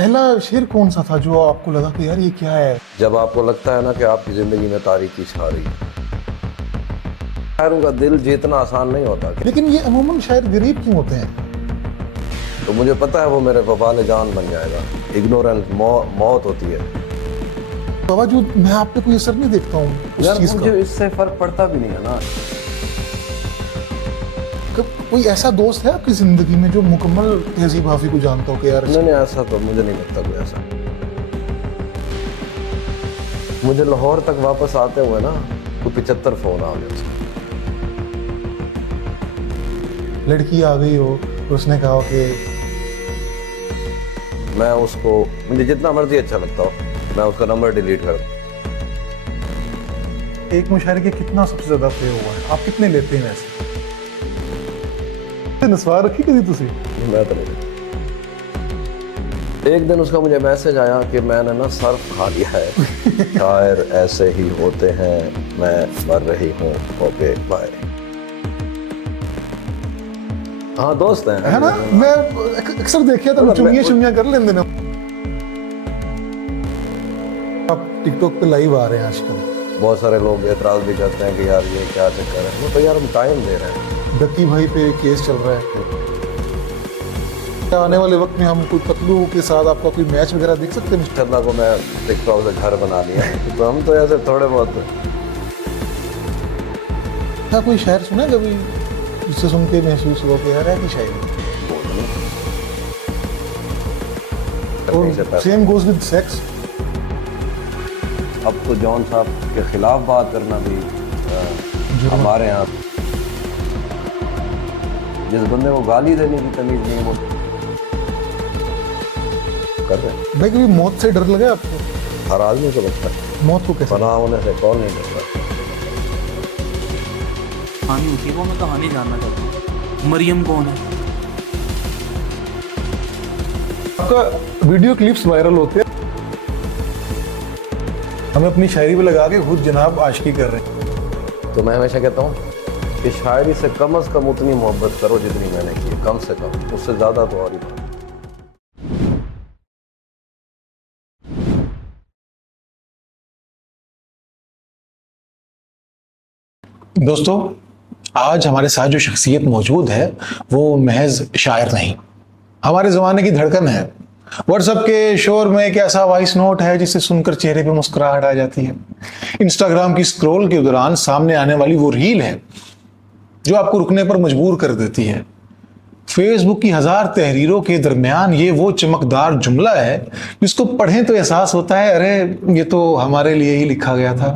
پہلا شعر کون سا تھا جو آپ کو لگا کہ یار یہ کیا ہے؟ جب آپ کو لگتا ہے نا کہ آپ کی زندگی میں تاریکی چھا رہی ہے. شاعروں کا دل جیتنا آسان نہیں ہوتا. لیکن یہ عموماً شاعر غریب کیوں ہوتے ہیں؟ تو مجھے پتا ہے وہ میرے وبال جان بن جائے گا. اگنورنس موت ہوتی ہے. باوجود میں آپ پہ کوئی اثر نہیں دیکھتا ہوں اس چیز کا. مجھے اس سے فرق پڑتا بھی نہیں ہے نا. کوئی ایسا دوست ہے آپ کی زندگی میں جو مکمل تہذیب حافظ کو جانتا ہو کہ یار نہیں ایسا تو مجھے نہیں لگتا کوئی ایسا. مجھے لاہور تک واپس آتے ہوئے نا کوئی 75 فون آ گئے. لڑکی آ گئی ہو اس نے کہا کہ میں اس کو مجھے جتنا مرضی اچھا لگتا ہو میں اس کا نمبر ڈیلیٹ کر دوں. ایک مشاعرے کے کتنا سب سے زیادہ پے ہوا ہے؟ آپ کتنے لیتے ہیں ویسے؟ نسوار رکھی کبھی تسی؟ میں تو نہیں. ایک دن اس کا مجھے میسج آیا کہ میں نے نا صرف کھا لیا ہے. شاعر ایسے ہی ہوتے ہیں. میں مر رہی ہوں. Okay bye. ہاں دوست ہیں ہے نا. میں اکثر دیکھا تھا چنگیاں کر لیندے نا. آپ ٹک ٹاک پہ لائیو آ رہے ہیں آج کل. بہت سارے لوگ اعتراض بھی کرتے ہیں کہ یار یہ کیا چکر ہے. وہ تو یار ہم ٹائم دے رہے ہیں. ڈکی بھائی پہ کیس چل رہا ہے. آنے والے وقت میں ہم کوئی پتلو کے ساتھ آپ کا کوئی میچ وغیرہ دیکھ سکتے ہیں؟ انشاء اللہ کو میں ٹک ٹاک سے گھر بنا لیا. تو ہم تو ایسے تھوڑے بہت. کیا کوئی شاعر سنا کبھی جس سے سن کے محسوس ہوا کہ یار ہے کہ شاعری؟ Same goes with sex. اب تو جان صاحب کے خلاف بات کرنا بھی ہمارے یہاں. جس بندے کو گالی دینے کی تمیز نہیں وہ کر رہے ہیں. بھائی کبھی موت سے ڈر لگا آپ کو؟ ہر آدمی کو لگتا ہے. موت کو کیسے؟ فنا ہونے سے کون نہیں ڈرتا. کہانی ہوتی ہے وہ میں کہانی جاننا چاہتا ہوں. مریم کون ہے؟ آپ کا ویڈیو کلپس وائرل ہوتے ہیں. ہمیں اپنی شاعری پہ لگا کے خود جناب عاشقی کر رہے ہیں. تو میں ہمیشہ کہتا ہوں کہ شاعری سے کم از کم اتنی محبت کرو جتنی میں نے کی. کم سے کم. اس سے زیادہ تو اور ہی بات. دوستو آج ہمارے ساتھ جو شخصیت موجود ہے وہ محض شاعر نہیں، ہمارے زمانے کی دھڑکن ہے. واٹس ایپ کے شور میں ایک ایسا وائس نوٹ ہے جسے سن کر چہرے پہ مسکراہٹ آ جاتی ہے. انسٹاگرام کی سکرول کے دوران سامنے آنے والی وہ ریل ہے جو آپ کو رکنے پر مجبور کر دیتی ہے. فیس بک کی 1000 تحریروں کے درمیان یہ وہ چمکدار جملہ ہے جس کو پڑھیں تو احساس ہوتا ہے ارے یہ تو ہمارے لیے ہی لکھا گیا تھا.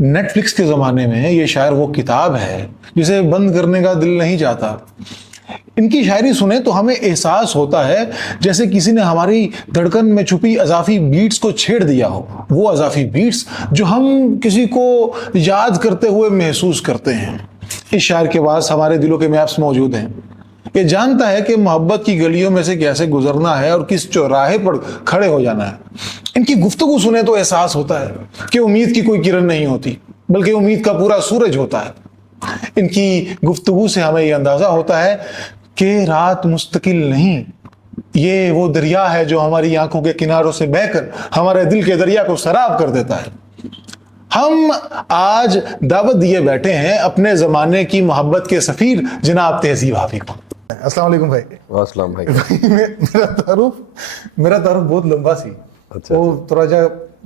نیٹ فلکس کے زمانے میں یہ شاعر وہ کتاب ہے جسے بند کرنے کا دل نہیں چاہتا. ان کی شاعری سنیں تو ہمیں احساس ہوتا ہے جیسے کسی نے ہماری دھڑکن میں چھپی اضافی بیٹس کو چھیڑ دیا ہو. وہ اضافی بیٹس جو ہم کسی کو یاد کرتے ہوئے محسوس کرتے ہیں. اس شاعر کے پاس ہمارے دلوں کے میپس موجود ہیں. یہ جانتا ہے کہ محبت کی گلیوں میں سے کیسے گزرنا ہے اور کس چوراہے پر کھڑے ہو جانا ہے. ان کی گفتگو سنیں تو احساس ہوتا ہے کہ امید کی کوئی کرن نہیں ہوتی بلکہ امید کا پورا سورج ہوتا ہے. ان کی گفتگو سے ہمیں یہ اندازہ ہوتا ہے کہ رات مستقل نہیں، یہ وہ دریا ہے جو ہماری آنکھوں کے کناروں سے بہہ کر ہمارے دل کے دریا کو سراب کر دیتا ہے. ہم آج دعوت دیے بیٹھے ہیں اپنے زمانے کی محبت کے سفیر جناب تہذیب حافظ کو. السلام علیکم بھائی. السلام بھائی. میرا تعارف بہت لمبا سی. اچھا وہ تھوڑا جا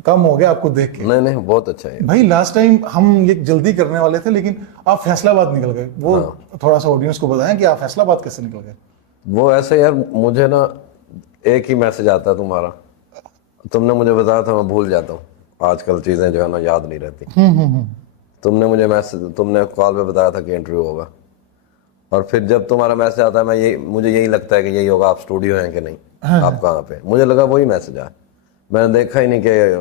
کم ہو گیا آپ کو دیکھ کے. نہیں بہت اچھا ہے بھائی. لاسٹ ٹائم ہم یہ جلدی کرنے والے تھے لیکن آپ فیصلہ آباد نکل گئے. وہ تھوڑا سا آڈینس کو بتائیں کہ آپ فیصلہ آباد کیسے نکل گئے. وہ ایسے یار مجھے نا ایک ہی میسج آتا ہے تمہارا. تم نے مجھے بتایا تھا میں بھول جاتا ہوں. آج کل چیزیں جو ہے نا یاد نہیں رہتی. تم نے مجھے تم نے کال پہ بتایا تھا کہ انٹرویو ہوگا اور پھر جب تمہارا میسج آتا ہے مجھے یہی لگتا ہے کہ یہی ہوگا. آپ اسٹوڈیو ہیں کہ نہیں؟ آپ کہاں پہ؟ مجھے لگا وہی میسج آیا. میں نے دیکھا ہی نہیں کہ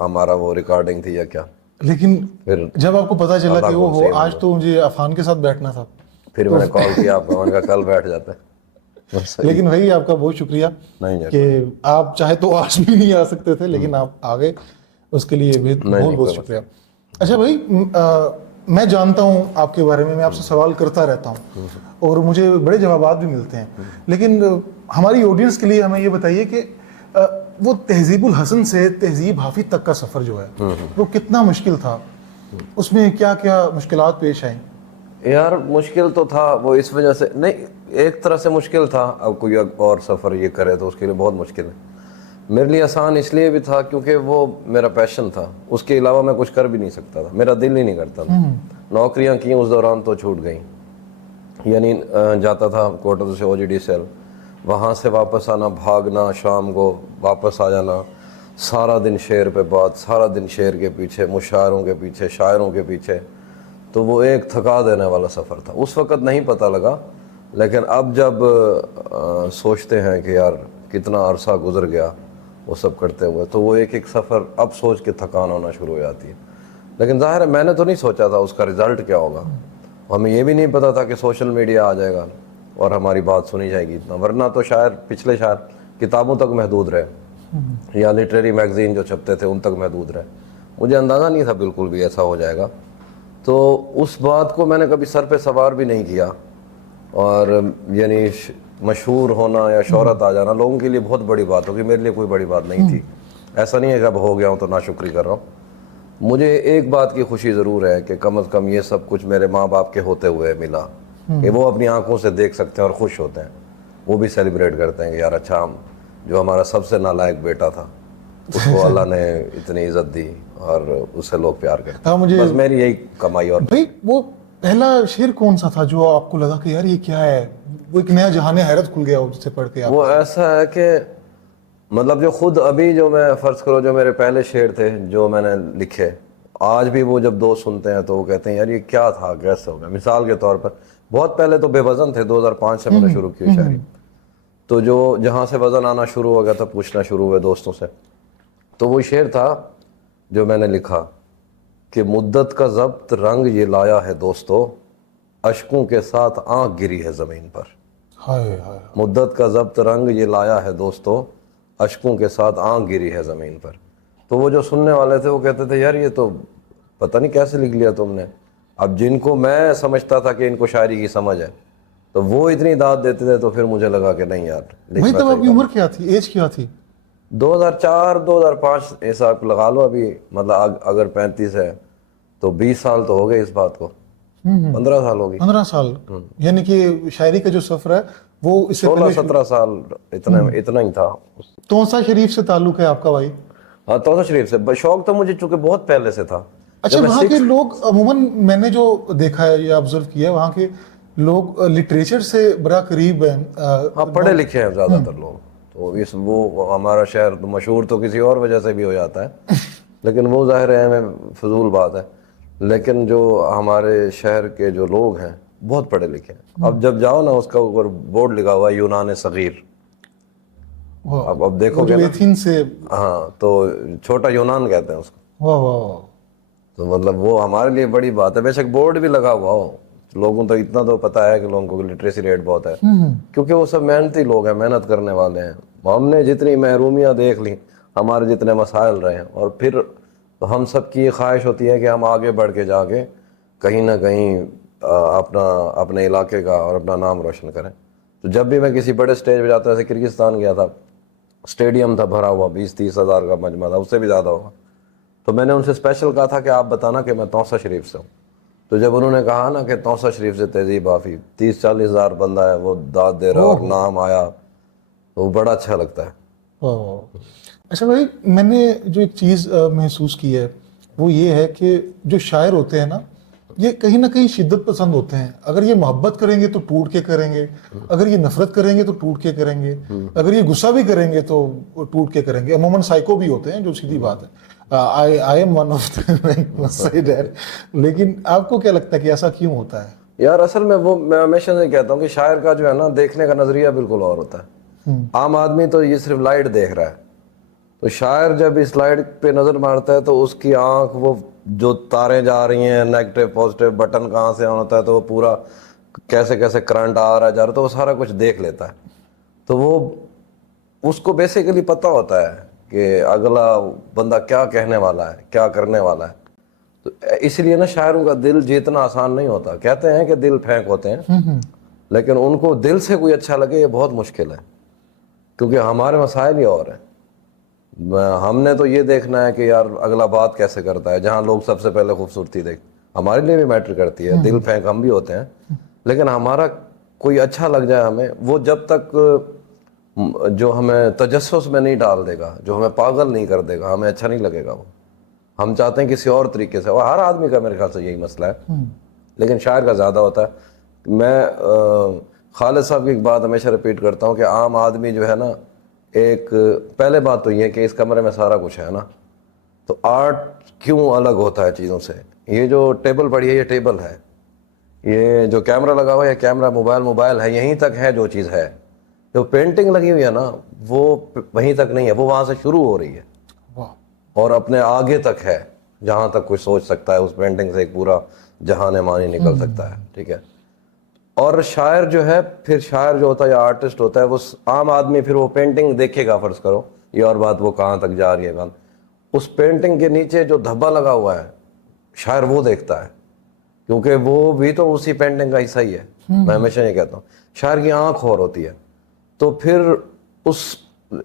ہمارا وہ ریکارڈنگ تھی یا کیا. لیکن پھر جب آپ کو پتا چلا کہ وہ ہو آج تو مجھے عفان کے ساتھ بیٹھنا تھا پھر میں نے کال کیا آپ کو. میں نے کہا کل بیٹھ جاتے ہیں. لیکن بھائی آپ کا بہت شکریہ کہ آپ چاہے تو آج بھی نہیں آ سکتے تھے لیکن آپ آ گئے. اس کے لیے بہت بہت شکریہ. اچھا بھائی میں جانتا ہوں آپ کے بارے میں آپ سے سوال کرتا رہتا ہوں اور مجھے بڑے جوابات بھی ملتے ہیں. لیکن ہماری آڈینس کے لیے ہمیں یہ بتائیے کہ وہ تہذیب الحسن سے تہذیب حافظ تک کا سفر جو ہے وہ کتنا مشکل تھا, اس میں کیا کیا مشکلات پیش آئیں؟ یار مشکل تو تھا وہ اس وجہ سے نہیں, ایک طرح سے مشکل تھا. اب کوئی اور سفر یہ کرے تو اس کے لیے بہت مشکل ہے. میرے لیے آسان اس لیے بھی تھا کیونکہ وہ میرا پیشن تھا, اس کے علاوہ میں کچھ کر بھی نہیں سکتا تھا, میرا دل ہی نہیں کرتا تھا. نوکریاں کی اس دوران تو چھوٹ گئیں, یعنی جاتا تھا کوٹا سے OGD سیل, وہاں سے واپس آنا, بھاگنا, شام کو واپس آ جانا, سارا دن شعر پہ بات, سارا دن شعر کے پیچھے, مشاعروں کے پیچھے, شاعروں کے پیچھے. تو وہ ایک تھکا دینے والا سفر تھا. اس وقت نہیں پتہ لگا, لیکن اب جب سوچتے ہیں کہ یار کتنا عرصہ گزر گیا وہ سب کرتے ہوئے, تو وہ ایک ایک سفر اب سوچ کے تھکان ہونا شروع ہو جاتی ہے. لیکن ظاہر ہے میں نے تو نہیں سوچا تھا اس کا رزلٹ کیا ہوگا, ہمیں یہ بھی نہیں پتا تھا کہ سوشل میڈیا آ جائے گا اور ہماری بات سنی جائے گی اتنا, ورنہ تو شاعر پچھلے شاعر کتابوں تک محدود رہے یا لٹریری میگزین جو چھپتے تھے ان تک محدود رہے. مجھے اندازہ نہیں تھا بالکل بھی ایسا ہو جائے گا. تو اس بات کو میں نے کبھی سر پہ سوار بھی نہیں کیا, اور یعنی مشہور ہونا یا شہرت آ جانا لوگوں کے لیے بہت بڑی بات ہوگی, میرے لیے کوئی بڑی بات نہیں تھی. ایسا نہیں ہے کہ اب ہو گیا ہوں تو ناشکری کر رہا ہوں. مجھے ایک بات کی خوشی ضرور ہے کہ کم از کم یہ سب کچھ میرے ماں باپ کے ہوتے ہوئے ملا, کہ وہ اپنی آنکھوں سے دیکھ سکتے ہیں اور خوش ہوتے ہیں, وہ بھی سیلیبریٹ کرتے ہیں کہ یار اچھا ہم جو ہمارا سب سے نالائق بیٹا تھا اس کو اللہ نے اتنی عزت دی اور اسے لوگ پیار کرتے ہیں. بس میری یہی کمائی. اور بھائی وہ پہلا شعر کون سا تھا جو آپ کو لگا کہ یار یہ کیا ہے, وہ ایک نیا جہان حیرت کھل گیا اس سے پڑھ کے؟ وہ ایسا ہے کہ مطلب جو خود ابھی جو میں فرض کرو جو میرے پہلے شعر تھے جو میں نے لکھے, آج بھی وہ جب دوست سنتے ہیں تو وہ کہتے ہیں یار یہ کیا تھا, کیسے ہو گیا. مثال کے طور پر بہت پہلے تو بے وزن تھے, 2005 سے میں نے شروع کی شاعری. تو جو جہاں سے وزن آنا شروع ہو گیا تھا پوچھنا شروع ہوئے دوستوں سے, تو وہ شعر تھا جو میں نے لکھا کہ مدت کا ضبط رنگ یہ لایا ہے دوستو, اشکوں کے ساتھ آنکھ گری ہے زمین پر. مدت کا ضبط رنگ یہ لایا ہے دوستو, اشکوں کے ساتھ آنکھ گری ہے زمین پر. تو وہ جو سننے والے تھے وہ کہتے تھے یار یہ تو پتہ نہیں کیسے لکھ لیا تم نے. اب جن کو میں سمجھتا تھا کہ ان کو شاعری کی سمجھ ہے تو وہ اتنی داد دیتے تھے, تو پھر مجھے لگا کہ نہیں یار. بھائی تب آپ کی عمر کیا تھی, ایج کیا تھی؟ 2004-2005 حساب لگا لو. ابھی مطلب اگر 35 ہے تو 20 سال تو ہو گئے اس بات کو, 15 سال ہو گئی. 15 سال, یعنی کہ شاعری کا جو سفر ہے وہ اس سے 16-17 سال اتنا ہی تھا. توسا شریف سے تعلق ہے آپ کا بھائی؟ ہاں توسا شریف سے. شوق تو مجھے چونکہ بہت پہلے سے تھا. اچھا وہاں کے لوگ عموماً میں نے جو دیکھا ہے یا آبزرو کیا ہے, وہاں کے لوگ لٹریچر سے بڑا قریب ہیں. ہاں پڑھے لکھے ہیں زیادہ تر لوگ. تو وہ ہمارا شہر تو مشہور تو کسی اور وجہ سے بھی ہو جاتا ہے, لیکن وہ ظاہر ہے ہمیں فضول بات ہے. لیکن جو ہمارے شہر کے جو لوگ ہیں بہت پڑھے لکھے ہیں. اب جب جاؤ نا اس کا اوپر بورڈ لگا ہوا ہے یونان صغیر, اب دیکھو گے ایتھین سے, ہاں تو چھوٹا یونان کہتے ہیں اس کو. تو مطلب وہ ہمارے لیے بڑی بات ہے. بے شک بورڈ بھی لگا ہوا ہو, لوگوں تو اتنا تو پتہ ہے کہ لوگوں کو لٹریسی ریٹ بہت ہے, کیونکہ وہ سب محنتی لوگ ہیں, محنت کرنے والے ہیں. ہم نے جتنی محرومیاں دیکھ لی, ہمارے جتنے مسائل رہے ہیں, اور پھر ہم سب کی یہ خواہش ہوتی ہے کہ ہم آگے بڑھ کے جا کے کہیں نہ کہیں اپنے علاقے کا اور اپنا نام روشن کریں. تو جب بھی میں کسی بڑے سٹیج پہ جاتا ہوں, جیسے کرگستان گیا تھا, اسٹیڈیم تھا بھرا ہوا, 20-30 ہزار کا مجمع تھا, اس سے بھی زیادہ ہوگا. تو میں نے ان سے اسپیشل کہا تھا کہ آپ بتانا کہ میں توسا شریف سے ہوں. تو جب انہوں نے کہا نا کہ توسا شریف سے تہذیب حافظ 30-40 ہزار بندہ ہے وہ داد دے رہا اور نام آیا, تو وہ بڑا اچھا لگتا ہے. اچھا بھائی, میں نے جو ایک چیز محسوس کی ہے وہ یہ ہے کہ جو شاعر ہوتے ہیں نا یہ کہیں نہ کہیں شدت پسند ہوتے ہیں. اگر یہ محبت کریں گے تو ٹوٹ کے کریں گے, اگر یہ نفرت کریں گے تو ٹوٹ کے کریں گے, اگر یہ غصہ بھی کریں گے تو ٹوٹ کے کریں گے. عموماً سائیکو بھی ہوتے ہیں, جو سیدھی بات ہے. I am one of them. لیکن آپ کو کیا لگتا ہے کہ ایسا کیوں ہوتا ہے؟ یار اصل میں وہ میں ہمیشہ سے کہتا ہوں کہ شاعر کا جو ہے نا دیکھنے کا نظریہ بالکل اور ہوتا ہے. عام آدمی تو یہ صرف لائٹ دیکھ رہا ہے, تو شاعر جب اس لائٹ پہ نظر مارتا ہے تو اس کی آنکھ وہ جو تاریں جا رہی ہیں, نیگیٹو پازیٹیو بٹن کہاں سے آن ہوتا ہے, تو وہ پورا کیسے کیسے کرنٹ آ رہا ہے جا رہا ہے, تو وہ سارا کچھ دیکھ لیتا ہے. تو وہ اس کو بیسیکلی پتہ ہوتا ہے کہ اگلا بندہ کیا کہنے والا ہے, کیا کرنے والا ہے. تو اس لیے نا شاعروں کا دل جیتنا آسان نہیں ہوتا. کہتے ہیں کہ دل پھینک ہوتے ہیں, لیکن ان کو دل سے کوئی اچھا لگے یہ بہت مشکل ہے, کیونکہ ہمارے مسائل ہی اور ہیں. ہم نے تو یہ دیکھنا ہے کہ یار اگلا بات کیسے کرتا ہے. جہاں لوگ سب سے پہلے خوبصورتی دیکھ, ہمارے لیے بھی میٹر کرتی ہے, دل پھینک ہم بھی ہوتے ہیں, لیکن ہمارا کوئی اچھا لگ جائے ہمیں, وہ جب تک جو ہمیں تجسس میں نہیں ڈال دے گا, جو ہمیں پاگل نہیں کر دے گا, ہمیں اچھا نہیں لگے گا. وہ ہم چاہتے ہیں کسی اور طریقے سے, اور ہر آدمی کا میرے خیال سے یہی مسئلہ ہے, لیکن شاعر کا زیادہ ہوتا ہے. میں خالد صاحب کی ایک بات ہمیشہ ریپیٹ کرتا ہوں کہ عام آدمی جو ہے نا, ایک پہلے بات تو یہ ہے کہ اس کمرے میں سارا کچھ ہے نا, تو آرٹ کیوں الگ ہوتا ہے چیزوں سے. یہ جو ٹیبل پڑی ہے یہ ٹیبل ہے, یہ جو کیمرہ لگا ہوا ہے کیمرہ, موبائل ہے, یہیں تک ہے جو چیز ہے. جو پینٹنگ لگی ہوئی ہے نا وہ وہیں تک نہیں ہے, وہ وہاں سے شروع ہو رہی ہے اور اپنے آگے تک ہے, جہاں تک کوئی سوچ سکتا ہے اس پینٹنگ سے ایک پورا جہان مانی نکل سکتا ہے. ٹھیک ہے. اور شاعر جو ہے, پھر شاعر جو ہوتا ہے یا آرٹسٹ ہوتا ہے, وہ عام آدمی پھر وہ پینٹنگ دیکھے گا, فرض کرو یہ اور بات, وہ کہاں تک جا رہی ہے, اس پینٹنگ کے نیچے جو دھبا لگا ہوا ہے شاعر وہ دیکھتا ہے, کیونکہ وہ بھی تو اسی پینٹنگ کا حصہ ہی ہے. میں ہمیشہ یہ کہتا ہوں شاعر کی آنکھ اور ہوتی ہے, تو پھر اس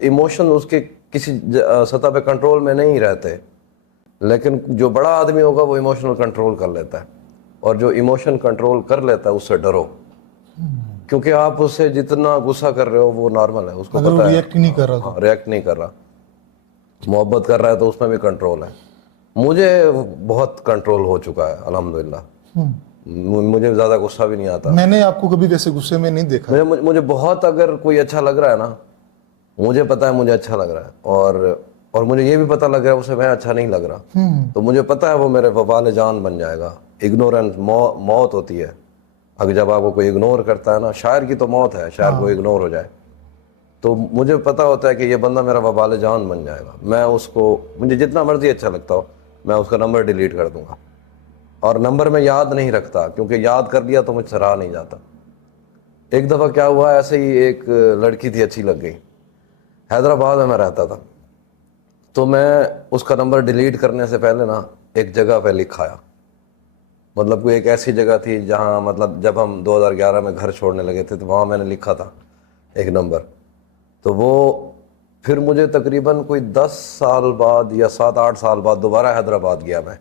ایموشن اس کے کسی سطح پہ کنٹرول میں نہیں رہتے. لیکن جو بڑا آدمی ہوگا وہ ایموشنل کنٹرول کر لیتا ہے, اور جو ایموشن کنٹرول کر لیتا ہے اس سے ڈرو, کیونکہ آپ اس سے جتنا غصہ کر رہے ہو وہ نارمل ہے, اس کو پتہ ہے ریئیکٹ نہیں کر رہا, ریئیکٹ نہیں کر رہا. محبت کر رہا ہے تو اس میں بھی کنٹرول ہے. مجھے بہت کنٹرول ہو چکا ہے الحمدللہ, مجھے زیادہ غصہ بھی نہیں آتا. میں نے آپ کو کبھی ویسے غصے میں نہیں دیکھا. مجھے بہت, اگر کوئی اچھا لگ رہا ہے نا, مجھے پتا ہے مجھے اچھا لگ رہا ہے, اور مجھے یہ بھی پتا لگ رہا ہے اسے میں اچھا نہیں لگ رہا, تو مجھے پتا ہے وہ میرے وبال جان بن جائے گا. اگنورنس موت ہوتی ہے. اگر جب آپ کو کوئی اگنور کرتا ہے نا, شاعر کی تو موت ہے, شاعر کو اگنور ہو جائے, تو مجھے پتا ہوتا ہے کہ یہ بندہ میرا وبال جان بن جائے گا. میں اس کو, مجھے جتنا مرضی اچھا لگتا ہو, میں اس کا نمبر ڈیلیٹ کر دوں گا. اور نمبر میں یاد نہیں رکھتا, کیونکہ یاد کر لیا تو مجھ سے رہا نہیں جاتا. ایک دفعہ کیا ہوا, ایسے ہی ایک لڑکی تھی, اچھی لگ گئی, حیدرآباد میں رہتا تھا, تو میں اس کا نمبر ڈیلیٹ کرنے سے پہلے نا ایک جگہ پہ لکھایا. مطلب کوئی ایک ایسی جگہ تھی جہاں, مطلب جب ہم 2011 میں گھر چھوڑنے لگے تھے تو وہاں میں نے لکھا تھا ایک نمبر. تو وہ پھر مجھے تقریباً کوئی 10 سال بعد یا 7-8 سال بعد دوبارہ حیدرآباد گیا میں.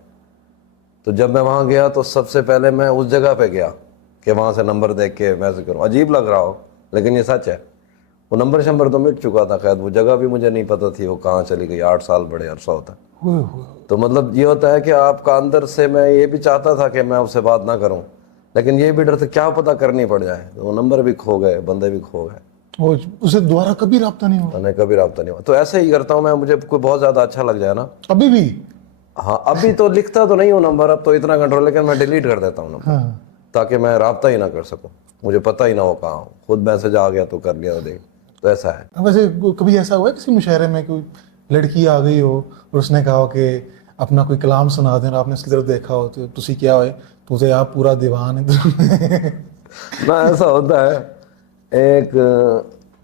تو جب میں وہاں گیا تو سب سے پہلے میں اس جگہ پہ گیا کہ وہاں سے نمبر دیکھ کے میسج کروں. عجیب لگ رہا ہو لیکن یہ سچ ہے, وہ نمبر شمبر تو مٹ چکا تھا. خیر وہ جگہ بھی مجھے نہیں پتہ تھی وہ کہاں چلی گئی. 8 سال بڑے عرصہ ہوتا ہے. تو مطلب یہ ہوتا ہے کہ آپ کا اندر سے, میں یہ بھی چاہتا تھا کہ میں اس سے بات نہ کروں, لیکن یہ بھی ڈر تھا کیا پتہ کرنی پڑ جائے. تو وہ نمبر بھی کھو گئے, بندے بھی کھو گئے, اسے دوبارہ کبھی رابطہ نہیں ہوا. میں نے کبھی رابطہ نہیں ہوا. تو ایسے ہی کرتا ہوں میں, مجھے کوئی بہت زیادہ اچھا لگ جائے نا, ابھی بھی. ہاں ابھی تو لکھتا تو نہیں ہوں نمبر, اب تو اتنا کنٹرول, لیکن میں ڈیلیٹ کر دیتا ہوں نمبر, تاکہ میں رابطہ ہی نہ کر سکوں, مجھے پتہ ہی نہ ہو کہاں ہوں. خود میسج آ گیا تو کر لیا, دیکھ. تو ایسا ہے. ویسے کبھی ایسا ہوا ہے کسی مشاعرے میں کوئی لڑکی آ گئی ہو اور اس نے کہا ہو کہ اپنا کوئی کلام سنا دیں, اور آپ نے اس کی طرف دیکھا ہو تو تسی کیا ہوئے تو آپ پورا دیوان ہے؟ نہ ایسا ہوتا ہے.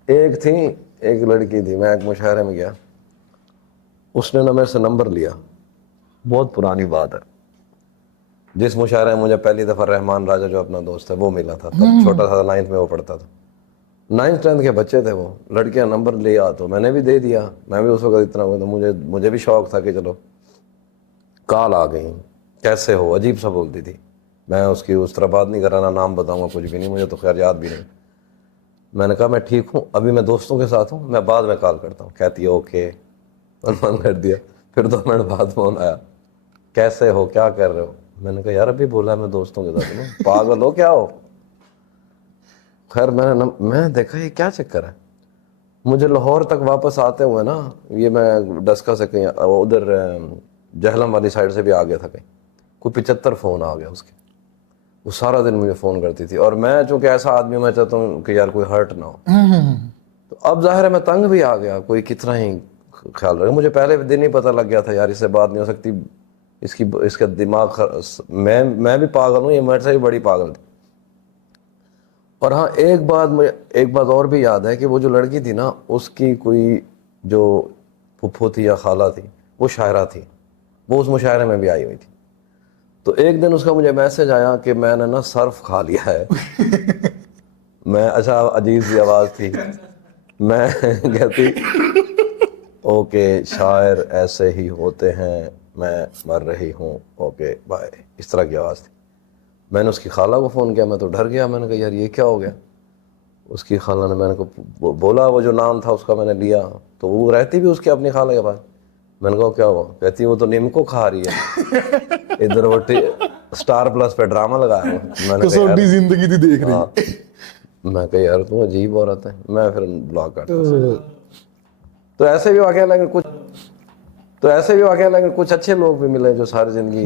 ایک تھی, ایک لڑکی تھی, میں ایک مشاعرے میں گیا, اس نے نا میرے سے نمبر لیا. بہت پرانی بات ہے, جس مشاعرے میں مجھے پہلی دفعہ رحمان راجہ جو اپنا دوست ہے وہ ملا تھا, تب چھوٹا تھا, 9th میں وہ پڑھتا تھا. 9th 10th کے بچے تھے وہ, لڑکیاں نمبر لیا تو میں نے بھی دے دیا. میں بھی اس وقت اتنا ہوا, تو مجھے بھی شوق تھا کہ چلو. کال آ گئی, کیسے ہو, عجیب سا بولتی تھی. میں اس کی اس طرح بات نہیں کر رہا, نہ نام بتاؤں گا, کچھ بھی نہیں, مجھے تو خیر یاد بھی نہیں. میں نے کہا میں ٹھیک ہوں, ابھی میں دوستوں کے ساتھ ہوں, میں بعد میں کال کرتا ہوں. کہتی ہے اوکے, بند کر دیا. پھر 2 منٹ بعد فون آیا, کیسے ہو, کیا کر رہے ہو. میں نے کہا یار ابھی بولا میں دوستوں کے ساتھ ہوں, پاگل ہو کیا ہو. خیر میں دیکھا یہ کیا چکر ہے. مجھے لاہور تک واپس آتے ہوئے نا, یہ میں ڈسکا سے کہیں ادھر جہلم والی سائڈ سے بھی آ گیا تھا, کہیں کوئی 75 فون آ گیا اس کے. وہ سارا دن مجھے فون کرتی تھی, اور میں چونکہ ایسا آدمی, میں چاہتا ہوں کہ یار کوئی ہرٹ نہ ہو. تو اب ظاہر ہے میں تنگ بھی آ گیا, کوئی کتنا ہی خیال رکھے. مجھے پہلے دن ہی پتہ لگ گیا تھا یار اس سے بات نہیں ہو سکتی, اس کا دماغ, میں بھی پاگل ہوں, یہ میرے سے بھی بڑی پاگل تھی. اور ہاں ایک بات اور بھی یاد ہے کہ وہ جو لڑکی تھی نا, اس کی کوئی جو پھپھو تھی یا خالہ تھی, وہ شاعرہ تھی, وہ اس مشاعرے میں بھی آئی ہوئی تھی. تو ایک دن اس کا مجھے میسج آیا کہ میں نے نا صرف کھا لیا ہے. میں, اچھا عجیب سی آواز تھی, میں کہتی اوکے شاعر ایسے ہی ہوتے ہیں، میں مر رہی ہوں، اوکے بائے، اس طرح کی آواز تھی. میں نے اس کی خالہ کو فون کیا، میں تو ڈر گیا، میں نے کہا یار یہ کیا ہو گیا. اس کی خالہ نے، میں نے کو بولا وہ جو نام تھا اس کا میں نے لیا، تو وہ رہتی بھی اس کی اپنی خالہ کے پاس. میں نے کہا کیا ہوا؟ کہتی وہ تو نیم کو کھا رہی ہے ادھر وہ اسٹار پلس پہ ڈرامہ لگایا. میں نے کہا کسوٹی زندگی تھی دیکھ رہی. ہاں. میں کہا یار تم عجیب عورت ہے. میں پھر بلاک کرتا. تو ایسے بھی واقعہ لگے کچھ اچھے لوگ بھی ملے جو ساری زندگی.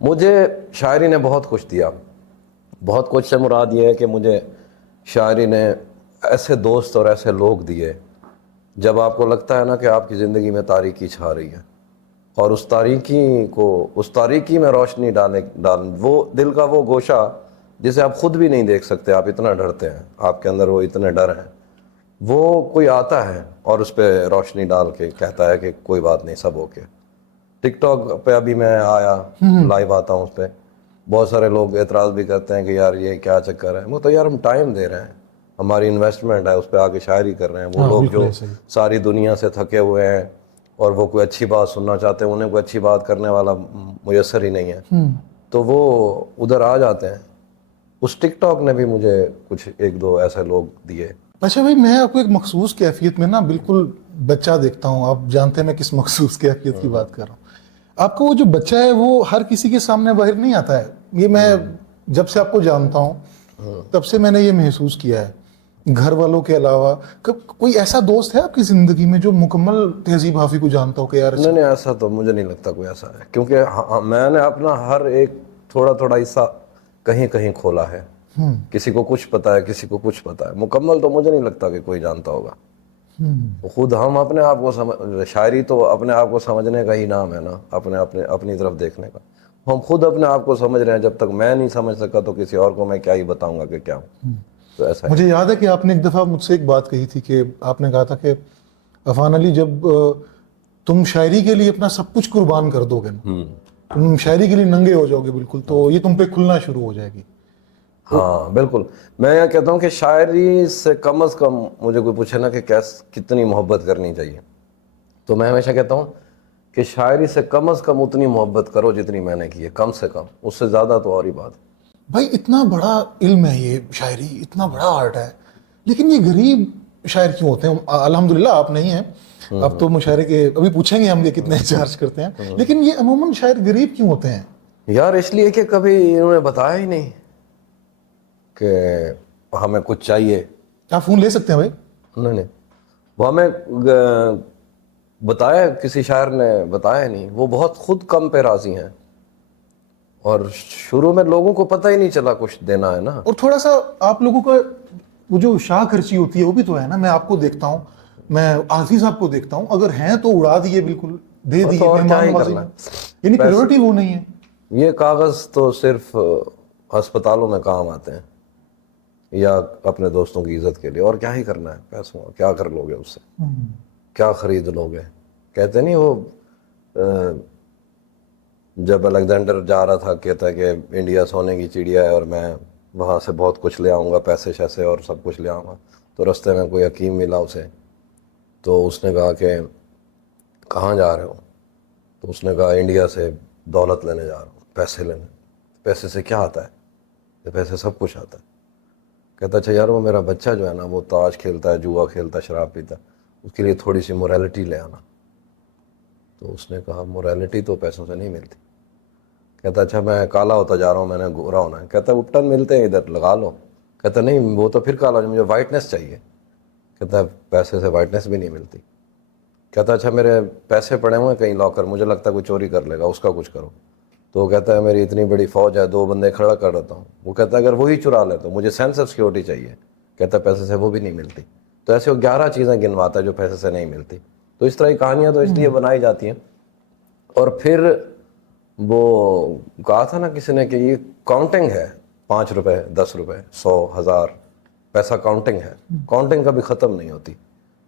مجھے شاعری نے بہت کچھ دیا. بہت کچھ سے مراد یہ ہے کہ مجھے شاعری نے ایسے دوست اور ایسے لوگ دیے جب آپ کو لگتا ہے نا کہ آپ کی زندگی میں تاریکی چھا رہی ہے، اور اس تاریکی میں روشنی ڈال وہ دل کا وہ گوشہ جسے آپ خود بھی نہیں دیکھ سکتے، آپ اتنا ڈرتے ہیں، آپ کے اندر وہ اتنے ڈر ہیں، وہ کوئی آتا ہے اور اس پہ روشنی ڈال کے کہتا ہے کہ کوئی بات نہیں، سب اوکے. ٹک ٹاک پہ ابھی میں آیا، لائیو آتا ہوں اس پہ، بہت سارے لوگ اعتراض بھی کرتے ہیں کہ یار یہ کیا چکر ہے. وہ تو یار ہم ٹائم دے رہے ہیں، ہماری انویسٹمنٹ ہے، اس پہ آگے شاعری کر رہے ہیں. وہ لوگ جو ساری دنیا سے تھکے ہوئے ہیں اور وہ کوئی اچھی بات سننا چاہتے ہیں، انہیں کوئی اچھی بات کرنے والا میسر ہی نہیں ہے، تو وہ ادھر آ جاتے ہیں. اس ٹک ٹاک نے بھی مجھے کچھ ایک دو ایسے لوگ دیے. اچھا بھائی، میں آپ کو ایک مخصوص کیفیت میں نا بالکل بچہ دیکھتا ہوں. آپ جانتے ہیں میں کس مخصوص کیفیت کی بات کر رہا ہوں. آپ کو وہ جو بچہ ہے وہ ہر کسی کے سامنے باہر نہیں آتا ہے. یہ میں جب سے آپ کو جانتا ہوں تب سے میں نے یہ محسوس کیا ہے. گھر والوں کے علاوہ کوئی ایسا دوست ہے آپ کی زندگی میں جو مکمل تہذیب حافظ کو جانتا ہو کہ یار نہیں ایسا تو مجھے نہیں لگتا کوئی ایسا ہے، کیونکہ میں نے اپنا ہر ایک تھوڑا تھوڑا حصہ کہیں کہیں کھولا ہے. کسی کو کچھ پتا ہے، کسی کو کچھ پتا ہے. مکمل تو مجھے نہیں لگتا کہ کوئی جانتا ہوگا. خود ہم اپنے آپ کو شاعری تو اپنے آپ کو سمجھنے کا ہی نام ہے نا، اپنی طرف دیکھنے کا. ہم خود اپنے آپ کو سمجھ رہے ہیں. جب تک میں نہیں سمجھ سکا تو کسی اور کو میں کیا ہی بتاؤں گا کہ کیا ہوں. تو ایسا مجھے یاد ہے کہ آپ نے ایک دفعہ مجھ سے ایک بات کہی تھی کہ آپ نے کہا تھا کہ عفان علی، جب تم شاعری کے لیے اپنا سب کچھ قربان کر دو گے نا، تم شاعری کے لیے ننگے ہو جاؤ گے بالکل، تو یہ تم پہ کھلنا شروع ہو جائے گی. ہاں بالکل. میں یہ کہتا ہوں کہ شاعری سے کم از کم مجھے کوئی پوچھے نا کہ کتنی محبت کرنی چاہیے، تو میں ہمیشہ کہتا ہوں کہ شاعری سے کم از کم اتنی محبت کرو جتنی میں نے کی ہے، کم سے کم. اس سے زیادہ تو اور ہی بات. بھائی اتنا بڑا علم ہے یہ شاعری، اتنا بڑا آرٹ ہے، لیکن یہ غریب شاعر کیوں ہوتے ہیں؟ الحمدللہ آپ نہیں ہیں، اب تو مشاعرے کے ابھی پوچھیں گے ہم یہ کتنے چارج کرتے ہیں، لیکن یہ عموماً شاعر غریب کیوں ہوتے ہیں؟ یار اس لیے کہ کبھی انہوں نے بتایا ہی نہیں کہ ہمیں کچھ چاہیے. آپ فون لے سکتے ہیں بھائی. نہیں وہ ہمیں بتایا، کسی شاعر نے بتایا نہیں. وہ بہت خود کم پہ راضی ہیں، اور شروع میں لوگوں کو پتہ ہی نہیں چلا کچھ دینا ہے نا. اور تھوڑا سا آپ لوگوں کا وہ جو شاہ خرچی ہوتی ہے وہ بھی تو ہے نا. میں آپ کو دیکھتا ہوں، میں حافظ صاحب کو دیکھتا ہوں، اگر ہیں تو اڑا دیے، بالکل دے دیے، مہمان نوازی. یعنی پریورٹی وہ نہیں ہے. یہ کاغذ تو صرف ہسپتالوں میں کام آتے ہیں یا اپنے دوستوں کی عزت کے لیے، اور کیا ہی کرنا ہے پیسوں کا. کیا کر لو گے اس سے؟ کیا خرید لو گے؟ کہتے نہیں وہ جب الیگزینڈر جا رہا تھا، کہتا ہے کہ انڈیا سونے کی چڑیا ہے اور میں وہاں سے بہت کچھ لے آؤں گا، پیسے شیسے اور سب کچھ لے آؤں گا. تو رستے میں کوئی حکیم ملا اسے، تو اس نے کہا کہ کہاں جا رہے ہو؟ تو اس نے کہا انڈیا سے دولت لینے جا رہا ہوں، پیسے لینے. پیسے سے کیا آتا ہے؟ پیسے سب کچھ آتا ہے. کہتا اچھا یار وہ میرا بچہ جو ہے نا، وہ تاش کھیلتا ہے، جوا کھیلتا ہے، شراب پیتا ہے، اس کے لیے تھوڑی سی موریلٹی لے آنا. تو اس نے کہا موریلٹی تو پیسوں سے نہیں ملتی. کہتا اچھا میں کالا ہوتا جا رہا ہوں، میں نے گورا ہونا ہے. کہتا اپٹن ملتے ہیں ادھر، لگا لو. کہتا نہیں وہ تو پھر کالا، مجھے وائٹنس چاہیے. کہتا پیسے سے وائٹنس بھی نہیں ملتی. کہتا اچھا میرے پیسے پڑے ہوئے ہیں کہیں لاکر، مجھے لگتا ہے کوئی چوری کر لے گا، اس کا کچھ کرو. تو وہ کہتا ہے میری اتنی بڑی فوج ہے، 2 بندے کھڑا کر دیتا ہوں. وہ کہتا ہے اگر وہی چرا لے تو مجھے سینس آف سیکورٹی چاہیے. کہتا ہے پیسے سے وہ بھی نہیں ملتی. تو ایسے وہ 11 چیزیں گنواتا ہے جو پیسے سے نہیں ملتی. تو اس طرح کی کہانیاں تو اس لیے بنائی جاتی ہیں. اور پھر وہ کہا تھا نا کسی نے کہ یہ کاؤنٹنگ ہے، 5 روپے، 10 روپے، 100، 1000، پیسہ کاؤنٹنگ ہے. کاؤنٹنگ کبھی ختم نہیں ہوتی.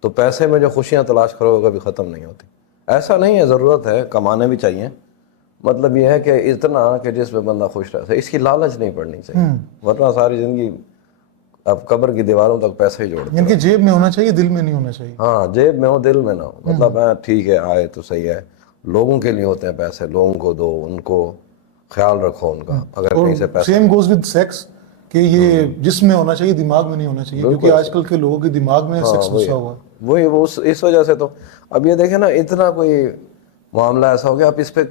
تو پیسے میں جو خوشیاں تلاش کرو گے کبھی ختم نہیں ہوتی. ایسا نہیں ہے، ضرورت ہے، کمانے بھی چاہیے. مطلب یہ ہے کہ اتنا کہ جس میں بندہ خوش رہتا ہے، اس کی لالچ نہیں پڑنی چاہیے، ورنہ ساری زندگی اب قبر کی دیواروں تک پیسے ہی جوڑتے. ان کے جیب میں ہونا چاہیے, دل میں نہیں ہونا چاہیے. ہاں جیب میں ہو دل میں نہ ہو. مطلب ٹھیک ہے آئے تو صحیح ہے, لوگوں کے لیے ہوتے ہیں پیسے, لوگوں کو دو, ان کو خیال رکھو ان کا. اگر کہیں سے پیسے, سیم گوز ود سیکس کہ یہ جسم میں ہونا چاہیے, دماغ میں نہیں ہونا چاہیے, کیونکہ آج کل کے لوگوں کے دماغ میں سیکس گھسا ہوا ہے. وہی وہ اس وجہ سے. تو اب یہ دیکھیں نا, اتنا کوئی معاملہ ایسا ہو گیا آپ اس پہ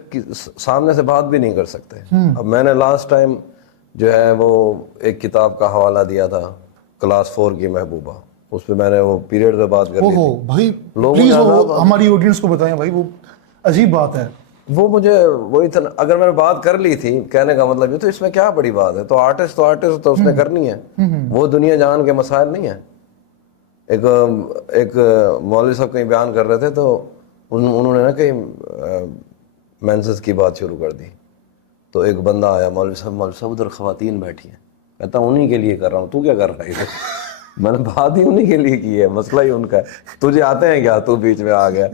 سامنے سے بات بھی نہیں کر سکتے. اب میں نے لاسٹ ٹائم جو ہے وہ ایک کتاب کا حوالہ دیا تھا, کلاس 4 کی محبوبہ, اس پہ میں نے وہ پیریڈ پہ بات کر لی تھی. بھائی پلیز ہماری آڈینس کو بتائیں بھائی, وہ عجیب بات ہے. وہ مجھے وہی تھا, اگر میں نے بات کر لی تھی, کہنے کا مطلب یہ تو اس میں کیا بڑی بات ہے, تو آرٹسٹ تو اس نے کرنی ہے. وہ دنیا جہان کے مسائل نہیں ہیں. ایک مولوی صاحب کہیں بیان کر رہے تھے, تو انہوں نے نا کہیں مینسز کی بات شروع کر دی. تو ایک بندہ آیا, مولوی صاحب ادھر خواتین بیٹھی ہیں, کہتا انہی کے لیے کر رہا ہوں, تو کیا کر رہا ہے؟ میں نے بات ہی انہی کے لیے کی ہے, مسئلہ ہی ان کا ہے, تجھے آتے ہیں کیا, تو بیچ میں آ گیا.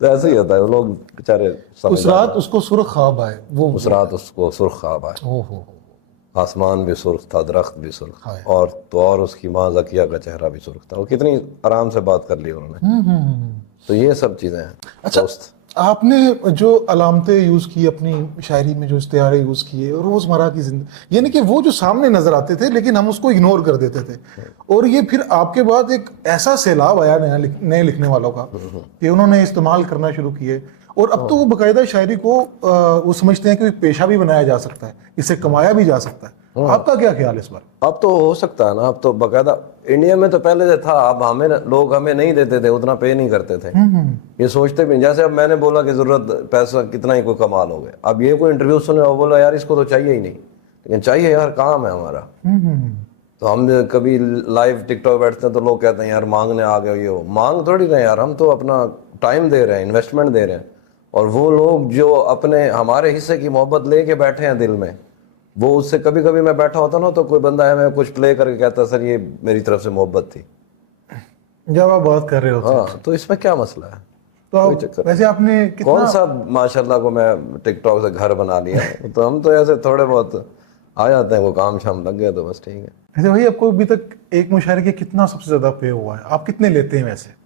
تو ایسے ہی ہوتا ہے, وہ لوگ بیچارے. اس رات اس کو سرخ خواب آئے, وہ اس رات اس کو سرخ خواب آئے, آسمان بھی سرخ تھا, درخت بھی سرخ, اور اس کی ماں زکیہ کا چہرہ بھی سرخ تھا. وہ کتنی آرام سے بات کر لی انہوں نے. تو یہ سب چیزیں ہیں. اچھا, آپ نے جو علامتیں یوز کی اپنی شاعری میں, جو استعارے یوز کیے, اور روزمرہ کی زندگی, یعنی کہ وہ جو سامنے نظر آتے تھے لیکن ہم اس کو اگنور کر دیتے تھے, اور یہ پھر آپ کے بعد ایک ایسا سیلاب آیا نئے لکھنے والوں کا کہ انہوں نے استعمال کرنا شروع کیے, اور اب تو وہ باقاعدہ شاعری کو وہ سمجھتے ہیں کہ پیشہ بھی بنایا جا سکتا ہے, اس سے کمایا بھی جا سکتا ہے. آپ کا کیا خیال ہے اس بار؟ اب تو ہو سکتا ہے نا, اب تو باقاعدہ انڈیا میں تو پہلے سے تھا, اب لوگ ہمیں نہیں دیتے تھے, اتنا پے نہیں کرتے تھے, یہ سوچتے بھی. جیسے اب میں نے بولا کہ ضرورت پیسہ کتنا ہی کوئی کمال ہو گیا, اب یہ کوئی انٹرویو سنے اور بولا یار اس کو تو چاہیے ہی نہیں, لیکن چاہیے یار, کام ہے ہمارا. تو ہم کبھی لائیو ٹک ٹاک بیٹھتے ہیں تو لوگ کہتے ہیں یار مانگنے آ گئے, یہ مانگ تھوڑی رہے یار, ہم تو اپنا ٹائم دے رہے ہیں, انویسٹمنٹ دے رہے ہیں. اور وہ لوگ جو اپنے ہمارے حصے کی محبت لے کے بیٹھے ہیں دل میں, وہ اس سے کبھی کبھی میں بیٹھا ہوتا نا, تو کوئی بندہ ہے میں کچھ پلے کر کے کہتا سر یہ میری طرف سے محبت تھی, جب آپ بات کر رہے ہوتے ہیں. ہاں, تو اس میں کیا مسئلہ ہے؟ تو ویسے آپ نے کون سا ماشاءاللہ کو میں ٹک ٹاک سے گھر بنا لیا, تو ہم تو ایسے تھوڑے بہت آ جاتے ہیں, وہ کام شام لگ گیا تو بس ٹھیک ہے. ویسے بھائی آپ کو ابھی تک ایک مشاعرے کے کتنا سب سے زیادہ پے ہوا ہے, آپ کتنے لیتے ہیں ویسے؟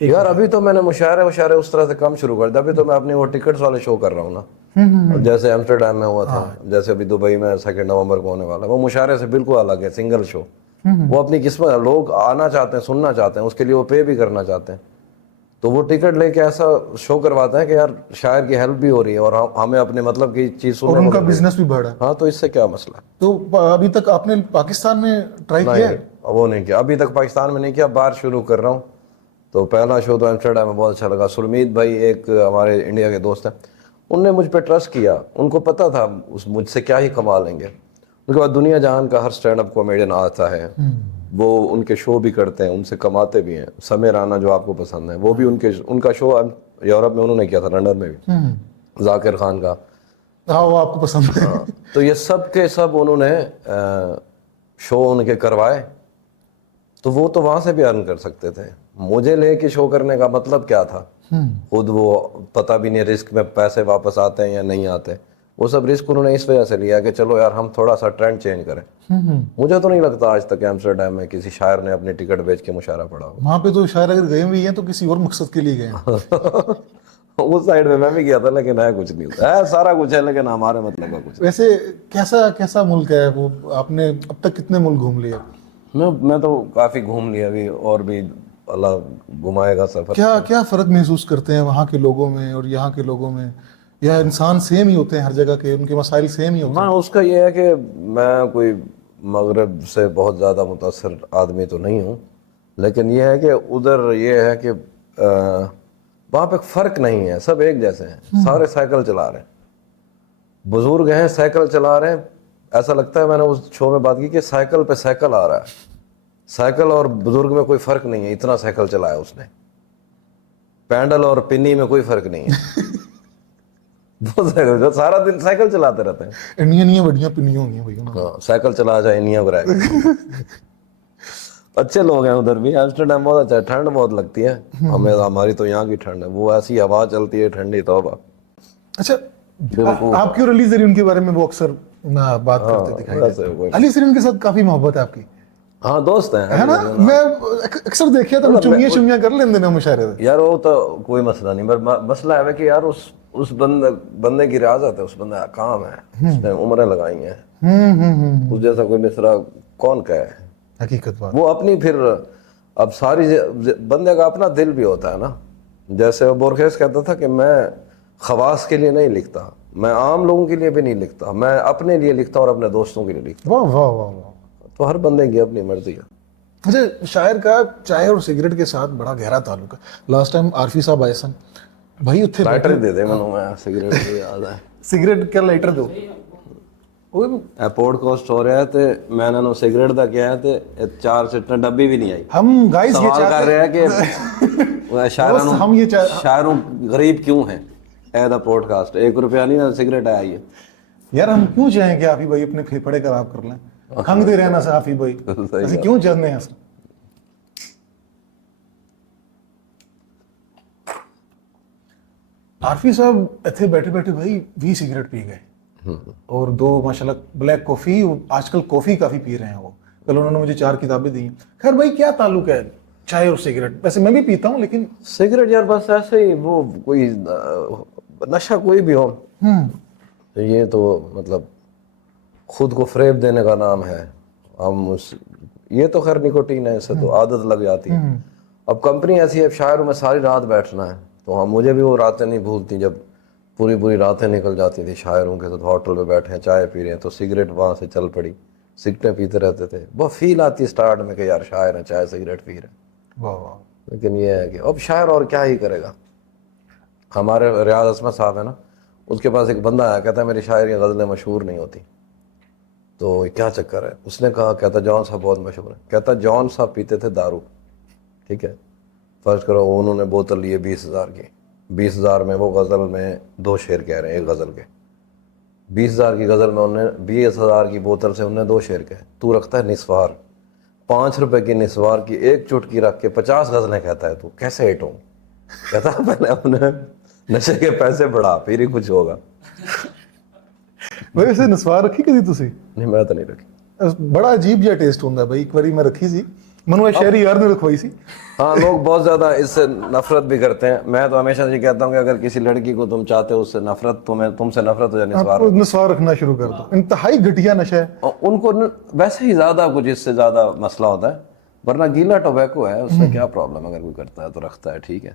یار ابھی تو میں نے مشاعرے اس طرح سے کم شروع کر دیا. ابھی تو میں اپنی وہ ٹکٹس والے شو کر رہا ہوں نا, جیسے ایمسٹرڈیم میں ہوا تھا, جیسے ابھی دبئی میں 2 نومبر کو ہونے والا ہے, وہ مشاعرے سے بالکل الگ ہے, سنگل شو. وہ اپنی قسمت, لوگ آنا چاہتے ہیں, سننا چاہتے ہیں, اس کے لیے وہ پے بھی کرنا چاہتے ہیں, تو وہ ٹکٹ لے کے ایسا شو کرواتا ہے کہ یار شاعر کی ہیلپ بھی ہو رہی ہے اور ہمیں اپنے مطلب کی چیز سننے, اور ان کا بزنس بھی بڑھا ہے. ہاں, تو اس سے کیا مسئلہ ہے؟ تو ابھی تک آپ نے پاکستان میں ٹرائی کیا ہے؟ وہ نہیں کیا ابھی تک, پاکستان میں نہیں کیا, باہر شروع کر رہا ہوں. تو پہلا شو تو ایمسٹرڈیم میں بہت اچھا لگا. سرمید بھائی ایک ہمارے انڈیا کے دوست ہیں, ان نے مجھ پہ ٹرسٹ کیا, ان کو پتا تھا مجھ سے کیا ہی کما لیں گے. اس کے بعد دنیا جہان کا ہر اسٹینڈ اپ کامیڈین آتا ہے, وہ ان کے شو بھی کرتے ہیں, ان سے کماتے بھی ہیں. سمیر رانا جو آپ کو پسند ہے, وہ بھی ان کا شو یورپ میں انہوں نے کیا تھا, لنڈن میں بھی. ذاکر خان کا, ہاں وہ آپ کو پسند ہے. تو یہ سب کے سب انہوں نے شو ان کے کروائے, تو وہ تو وہاں سے بھی ارن کر سکتے تھے. مجھے لے کے شو کرنے کا مطلب کیا تھا؟ خود وہ پتہ بھی نہیں رسک میں پیسے واپس آتے ہیں یا نہیں آتے, وہ سب رسک انہوں نے اس وجہ سے لیا کہ چلو یار ہم تھوڑا سا ٹرینڈ چینج کریں. مجھے تو نہیں لگتا آج تک ایمسٹرڈیم میں کسی شاعر نے اپنی ٹکٹ بیچ کے مشاعرہ پڑھا ہو. وہاں پہ تو شاعر اگر گئے بھی ہیں تو کسی اور مقصد کے لیے گئے ہیں. اس سائڈ میں بھی گیا تھا, لیکن ہے کچھ نہیں ہوتا ہے, سارا کچھ ہے لیکن ہمارے مطلب کا کچھ. ویسے کیسا ملک ہے وہ, آپ نے اب تک کتنے ملک گھوم لیے؟ میں تو کافی گھوم لیا ابھی, اور بھی اللہ گھمائے گا سفر. کیا فرق محسوس کرتے ہیں وہاں کے لوگوں میں اور یہاں کے لوگوں میں, یا انسان سیم ہی ہوتے ہیں ہر جگہ کے, ان کے مسائل سیم ہی ہوتے ہیں؟ ہاں, اس کا یہ ہے کہ میں کوئی مغرب سے بہت زیادہ متاثر آدمی تو نہیں ہوں, لیکن یہ ہے کہ ادھر یہ ہے کہ وہاں پہ فرق نہیں ہے, سب ایک جیسے ہیں, سارے سائیکل چلا رہے ہیں, بزرگ ہیں سائیکل چلا رہے ہیں. ایسا لگتا ہے, میں نے اس شو میں بات کی کہ سائیکل پہ سائیکل آ رہا ہے, سائیکل اور بزرگ میں کوئی فرق نہیں ہے, اتنا سائیکل چلایا اس نے. پینڈل اور پنی میں کوئی فرق نہیں ہے. سارا دن سائیکل چلاتے رہتے ہیں. انیاں بڑیاں پنیاں ہوئی ہیں بھائی. ہاں, سائیکل چلا جائے انیاں کو رہ. اچھے لوگ ہیں ادھر بھی. ایمسٹرڈیم بہت اچھا ہے, ٹھنڈ بہت لگتی ہے ہمیں, ہماری تو یہاں کی ٹھنڈ ہے, وہ ایسی ہوا چلتی ہے ٹھنڈی, توبہ. اچھا, آپ کی اور علی زرین کے بارے میں وہ اکثر بات کرتے دکھائی دیتے ہیں. علی زرین کے ساتھ کافی محبت ہے آپ کی. ہاں دوست ہیں ہے نا, میں اکثر دیکھا تھا چنگیاں چنگیاں کر لیندے نے مشاعرے دے. یار وہ تو کوئی مسئلہ نہیں, پر مسئلہ ہے کہ یار اس بندے کی ریاضت ہے, اس بندے کا کام ہے, اس نے عمریں لگائی ہیں, اس جیسا کوئی مصرع کون کہے. حقیقت بات. وہ اپنی پھر اب ساری بندے کا اپنا دل بھی ہوتا ہے نا. جیسے بورخیس کہتا تھا کہ میں خواص کے لیے نہیں لکھتا, میں عام لوگوں کے لیے بھی نہیں لکھتا, میں اپنے لیے لکھتا ہوں اور اپنے دوستوں کے لیے لکھتا واہ واہ واہ واہ. ہوں. تو ہر بندے کی اپنی مرضی ہے. اچھا, شاعر کا چائے اور سگریٹ کے ساتھ بڑا گہرا تعلق ہے. لاسٹ ٹائم عارفی صاحب آئے سن بھائی اتنے لائٹر دے دے میں سگریٹ بھی یاد ہے. سگریٹ کیا لائٹر دو پوڈ کاسٹ ہو رہا ہے تے میں نے سگریٹ دا کیا ہے تے 4 سٹر ڈبی بھی نہیں آئی. ہم گائز یہ سوال کر رہے ہیں کہ شاعروں غریب کیوں ہیں. اے دا پوڈ کاسٹ 1 روپیہ نہیں نا سگریٹ آئی ہے. یار ہم کیوں چاہیں کہ آفی بھائی اپنے پھیپھڑے خراب کر لیں, کھنگ دے رہنا سا آفی بھائی, اسی کیوں چاہتے ہیں. عارفی صاحب اتنے بیٹھے بیٹھے بھائی 20 سگریٹ پی گئے اور 2 ماشاءاللہ بلیک کافی. آج کل کافی کافی پی رہے ہیں وہ. کل انہوں نے مجھے 4 کتابیں دی. خیر بھائی کیا تعلق ہے چائے اور سگریٹ؟ ویسے میں بھی پیتا ہوں لیکن سگریٹ یار بس ایسے ہی, وہ کوئی نشہ کوئی بھی ہو, یہ تو مطلب خود کو فریب دینے کا نام ہے. ہم یہ تو خیر نکوٹین ہے, اس سے تو عادت لگ جاتی ہے. اب کمپنی ایسی ہے, شاعروں میں ساری رات بیٹھنا ہے, تو ہم مجھے بھی وہ راتیں نہیں بھولتی جب پوری راتیں نکل جاتی تھی شاعروں کے ساتھ. ہوٹل پہ بیٹھے ہیں چائے پی رہے ہیں تو سگریٹ وہاں سے چل پڑی, سگریٹیں پیتے رہتے تھے. بہت فیل آتی ہے اسٹارٹ میں کہ یار شاعر ہیں چائے سگریٹ پی رہے ہیں. لیکن یہ ہے کہ اب شاعر اور کیا ہی کرے گا. ہمارے ریاض عصمت صاحب ہے نا, اس کے پاس ایک بندہ آیا, کہتا ہے میری شاعری غزلیں مشہور نہیں ہوتی. تو کیا چکر ہے؟ اس نے کہا, کہتا جان صاحب بہت مشہور ہے. کہتا جان صاحب پیتے تھے دارو, ٹھیک ہے, فرض کرو انہوں نے بوتل لیے 20,000 کی, 20,000 میں وہ غزل میں 2 شعر کہہ رہے ہیں ایک غزل کے. 20,000 کی غزل میں انہیں 20,000 کی بوتل سے انہیں 2 شعر کہے. تو رکھتا ہے نسوار, 5 روپے کی نسوار کی ایک چٹکی رکھ کے 50 غزلیں کہتا ہے, تو کیسے ہٹ ہوں؟ کہتا پہلے اپنے نشے کے پیسے بڑھا پھر ہی کچھ ہوگا. ویسے نسوار رکھی کدی تسی؟ نہیں میں تو نہیں رکھی. بڑا عجیب جہا ٹیسٹ ہوندا ہے بھائی. ایک باری میں رکھی سی, منو شہری یار نے رکھوائی سی. ہاں لوگ بہت زیادہ اس سے نفرت بھی کرتے ہیں. میں تو ہمیشہ یہ کہتا ہوں کہ اگر کسی لڑکی کو تم چاہتے ہو اس سے نفرت, تم سے نفرت ہو جائے, نسوار رکھنا شروع کر دو. انتہائی گھٹیا نشہ ہے. ان کو ویسے ہی زیادہ کچھ اس سے زیادہ مسئلہ ہوتا ہے, ورنہ گیلا ٹوبیکو ہے, اس سے کیا پرابلم. اگر کوئی کرتا ہے تو رکھتا ہے, ٹھیک ہے.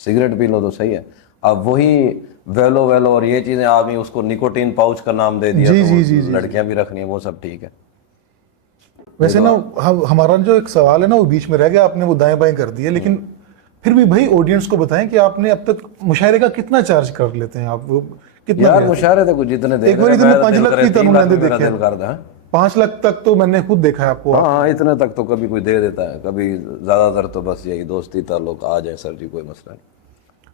سگریٹ پی لو تو صحیح ہے. اب وہی ویلو اور یہ چیزیں آ گئی, اس کو نکوٹین پاؤچ کا نام دے دیا, لڑکیاں بھی رکھنی ہیں, وہ سب ٹھیک ہے. ویسے نا ہمارا جو ایک سوال ہے نا وہ بیچ میں رہ گیا, آپ نے وہ دائیں بائیں کر دیا, لیکن پھر بھی بھائی آڈینس کو بتائیں کہ آپ نے اب تک مشاعرے کا کتنا چارج کر لیتے ہیں آپ؟ کتنا یار مشاعرے تھے کچھ جتنے دیکھ رہے ہیں, 5 لاکھ کی تنوں نے میرا دل کرتا ہے. 5 لاکھ تک تو میں نے خود دیکھا ہے آپ کو. ہاں اتنے تک تو کبھی کوئی دے دیتا ہے, کبھی زیادہ تر تو بس یہی دوستی تعلق آ جائیں سر جی کوئی مسئلہ نہیں.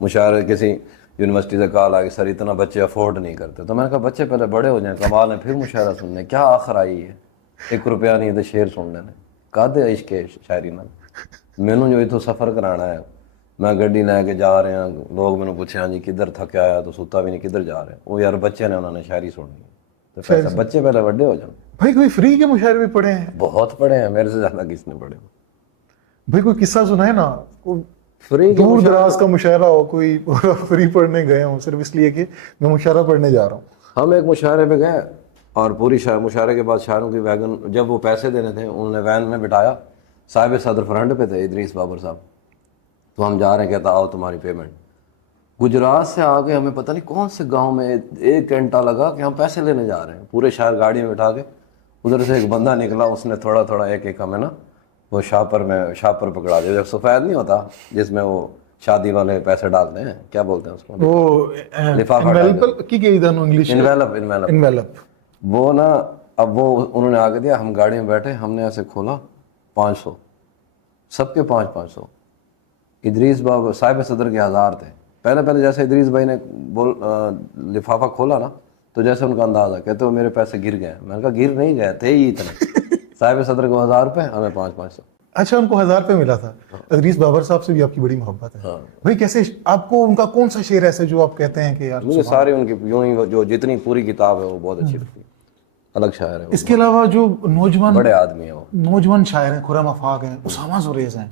مشاعرے کسی یونیورسٹی سے کال آ گئی, سر اتنا بچے افورڈ نہیں کرتے. تو میں نے کہا بچے پہلے بڑے ہو جائیں, کمال ہیں, پھر مشاعرہ سننے. کیا آخر آئی ہے 1 روپیہ نہیں تو شعر سننے نے, کہا دے عشق شاعری نال. مینوں جو اتوں سفر کرانا ہے, میں گڈی لے کے جا رہے ہیں, لوگ مینوں پوچھے ہاں جی کدھر تھکے آیا, تو ستا بھی نہیں, کدھر جا رہے ہیں. وہ یار بچے نے, انہوں نے شاعری سننی ہے, تو پیسہ بچے پہلے بڑے ہو جائیں. بھائی کوئی فری کے مشاعرے بھی پڑھے ہیں؟ بہت پڑھے ہیں, میرے سے زیادہ کس نے پڑھے. بھائی کوئی قصہ سنائے نا, فری دور دراز کا مشاعرہ ہو, کوئی فری پڑھنے گئے ہوں صرف اس لیے کہ میں مشاعرہ پڑھنے جا رہا ہوں. ہم ایک مشاعرے پہ گئے, اور پوری مشاعرے کے بعد شاعروں کی ویگن, جب وہ پیسے دینے تھے انہوں نے وین میں بٹھایا, صاحب صدر فرنٹ پہ تھے ادریس بابر صاحب. تو ہم جا رہے ہیں, کہتا آؤ تمہاری پیمنٹ. گجرات سے آگے ہمیں پتہ نہیں کون سے گاؤں میں 1 گھنٹہ لگا کہ ہم پیسے لینے جا رہے ہیں. پورے شہر گاڑی میں بٹھا کے, ادھر سے ایک بندہ نکلا, اس نے تھوڑا ایک ہمیں نا وہ شاپر پکڑا دیا, جو سفید نہیں ہوتا جس میں وہ شادی والے پیسے ڈالتے ہیں, کیا بولتے ہیں اس کو, وہ انویلپ. وہ نا اب وہ انہوں نے آگے دیا, ہم گاڑی میں بیٹھے, ہم نے ایسے کھولا 500, سب کے 500. ادریس بابا صاحب صدر کے 1000 تھے. پہلے جیسے ادریس بھائی نے لفافہ کھولا نا, تو جیسے ان کا اندازہ, کہتے وہ میرے پیسے گر گئے. میں نے کہا گر نہیں گئے تھے ہی اتنے. صاحب صدر کو 1000 روپے, ہمیں 500. اچھا ان کو 1000 روپے ملا تھا. ادریس بابر صاحب سے بھی آپ کی بڑی محبت ہے بھائی. کیسے آپ کو ان کا کون سا شعر ایسے جو آپ کہتے ہیں کہ یار؟ مجھے سارے ان کی یوں ہی جو جتنی پوری کتاب ہے وہ بہت اچھی لگتی ہے. الگ شاعر ہے, اس کے علاوہ جو نوجوان بڑے آدمی ہیں وہ. نوجوان شاعر ہیں, خرم آفاق ہیں, اسامہ زریز ہیں,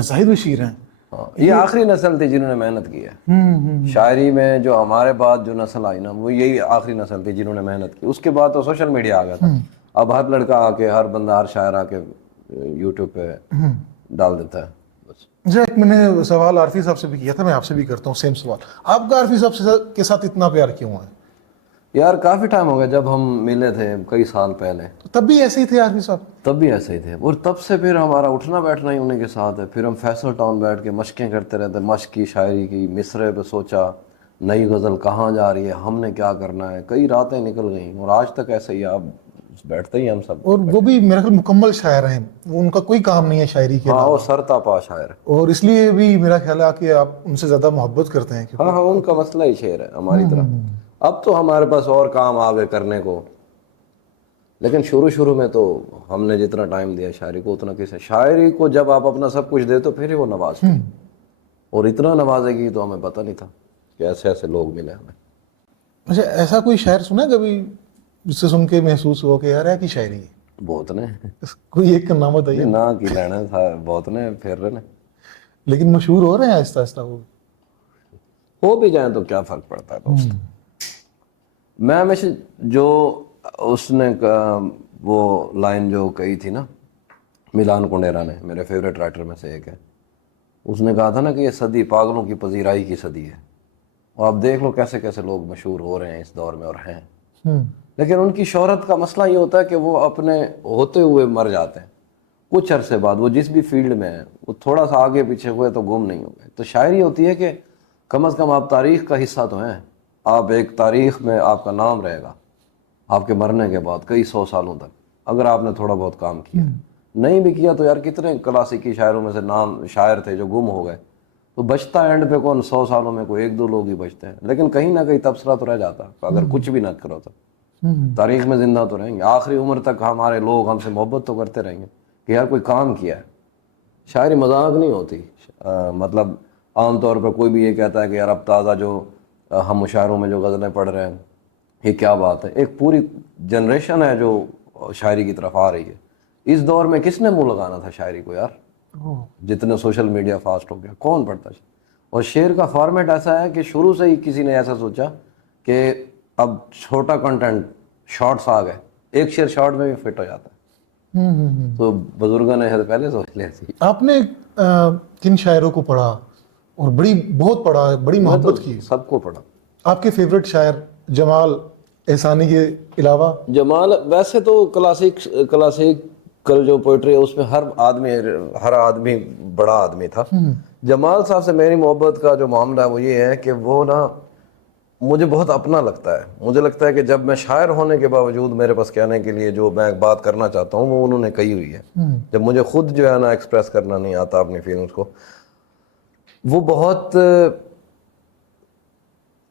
زاہد بشیر ہیں, یہ آخری نسل تھی جنہوں نے محنت کی ہے شاعری میں. جو ہمارے بعد جو نسل آئی نا, وہ یہی آخری نسل تھی جنہوں نے محنت کی. اس کے بعد تو سوشل میڈیا آ گیا تھا. اب ہر لڑکا آ کے, ہر بندہ, ہر شاعر آ کے یوٹیوب پہ ڈال دیتا ہے بس. اچھا, ایک میں نے سوال عارفی صاحب سے بھی کیا تھا, میں آپ سے بھی کرتا ہوں سیم سوال. آپ کا عارفی صاحب کے ساتھ اتنا پیار کیوں ہے؟ یار کافی ٹائم ہو گیا جب ہم ملے تھے کئی سال پہلے, تب بھی ایسے ہی تھے عارفی صاحب؟ تب بھی ایسے ہی تھے. اور تب سے پھر ہمارا اٹھنا بیٹھنا ہی انہیں کے ساتھ ہے. پھر ہم فیصل ٹاؤن بیٹھ کے مشقیں کرتے رہتے, مشق کی, شاعری کی, مصرے پہ سوچا نئی غزل کہاں جا رہی ہے, ہم نے کیا کرنا ہے. کئی راتیں نکل گئیں اور آج تک ایسے ہی آپ بیٹھتے ہی ہم سب. اور وہ بھی میرا خیال مکمل شاعر ہیں, وہ ان کا کوئی کام نہیں ہے شاعری کے ہاں, علاوہ, وہ سرتا پا شاعر ہے. اور اس لیے بھی میرا خیال ہے کہ آپ ان سے زیادہ محبت کرتے ہیں. ہاں ہاں, ان کا مسئلہ ہی شعر ہے ہماری طرح. اب تو ہمارے پاس اور کام آ گئے کرنے کو, لیکن شروع میں تو ہم نے جتنا ٹائم دیا شاعری کو اتنا کسی. شاعری کو جب آپ اپنا سب کچھ دے تو پھر ہی وہ نوازتی, اور اتنا نوازے گی تو ہمیں پتہ نہیں تھا کہ ایسے ایسے لوگ ملے ہمیں. اچھا, ایسا کوئی شاعر سنا کبھی جس سے سن کے محسوس ہو کہ یار ہے کی شاعری ہے؟ بہت نے, کوئی ایک کا نام بتائیے. نہ کی لینا تھا, بہت نے پھر رہے نے. لیکن مشہور ہو رہے ہیں آہستہ آہستہ وہ. ہو بھی جائیں تو کیا فرق پڑتا ہے دوست. میں ہمیشہ جو اس نے وہ لائن جو کہی تھی نا ملان کنڈیرا نے, میرے فیوریٹ رائٹر میں سے ایک ہے, اس نے کہا تھا نا کہ یہ صدی پاگلوں کی پذیرائی کی صدی ہے. اور آپ دیکھ لو کیسے کیسے لوگ مشہور ہو رہے ہیں اس دور میں اور ہیں, لیکن ان کی شہرت کا مسئلہ یہ ہوتا ہے کہ وہ اپنے ہوتے ہوئے مر جاتے ہیں. کچھ عرصے بعد وہ جس بھی فیلڈ میں ہیں وہ تھوڑا سا آگے پیچھے ہوئے تو گم نہیں ہو گئے. تو شاعری ہوتی ہے کہ کم از کم آپ تاریخ کا حصہ تو ہیں, آپ ایک تاریخ میں آپ کا نام رہے گا آپ کے مرنے کے بعد کئی 100 سالوں تک, اگر آپ نے تھوڑا بہت کام کیا. نہیں بھی کیا تو یار کتنے کلاسیکی شاعروں میں سے نام شاعر تھے جو گم ہو گئے, تو بچتا اینڈ پہ کون, 100 سالوں میں کوئی 1-2 لوگ ہی بچتے ہیں, لیکن کہیں نہ کہیں تبصرہ تو رہ جاتا اگر کچھ بھی نہ کرو تو. تاریخ میں زندہ تو رہیں گے, آخری عمر تک ہمارے لوگ ہم سے محبت تو کرتے رہیں گے کہ یار کوئی کام کیا ہے. شاعری مذاق نہیں ہوتی. مطلب عام طور پر کوئی بھی یہ کہتا ہے کہ یار اب تازہ جو ہم مشاعروں میں جو غزلیں پڑھ رہے ہیں یہ کیا بات ہے. ایک پوری جنریشن ہے جو شاعری کی طرف آ رہی ہے. اس دور میں کس نے منہ لگانا تھا شاعری کو یار, جتنے سوشل میڈیا فاسٹ ہو گیا کون پڑھتا. اور شعر کا فارمیٹ ایسا ہے کہ شروع سے ہی کسی نے ایسا سوچا کہ اب چھوٹا کنٹینٹ, شارٹس آ گئے, ایک شعر شارٹ میں بھی فٹ ہو جاتا ہے. تو بزرگوں نے پہلے سوچ لیا تھی. آپ نے کن شاعروں کو پڑھا اور بہت پڑھا, بڑی محبت کی؟ سب کو پڑھا. آپ کے فیوریٹ شاعر جمال احسانی کے علاوہ؟ جمال ویسے تو کلاسیکل جو پوئٹری ہے اس میں ہر آدمی بڑا آدمی تھا. جمال صاحب سے میری محبت کا جو معاملہ ہے وہ یہ ہے کہ وہ نا مجھے بہت اپنا لگتا ہے. مجھے لگتا ہے کہ جب میں شاعر ہونے کے باوجود میرے پاس کہنے کے لیے جو میں بات کرنا چاہتا ہوں وہ انہوں نے کہی ہوئی ہے. جب مجھے خود جو ہے نا ایکسپریس کرنا نہیں آتا اپنی فیلنگس کو, وہ بہت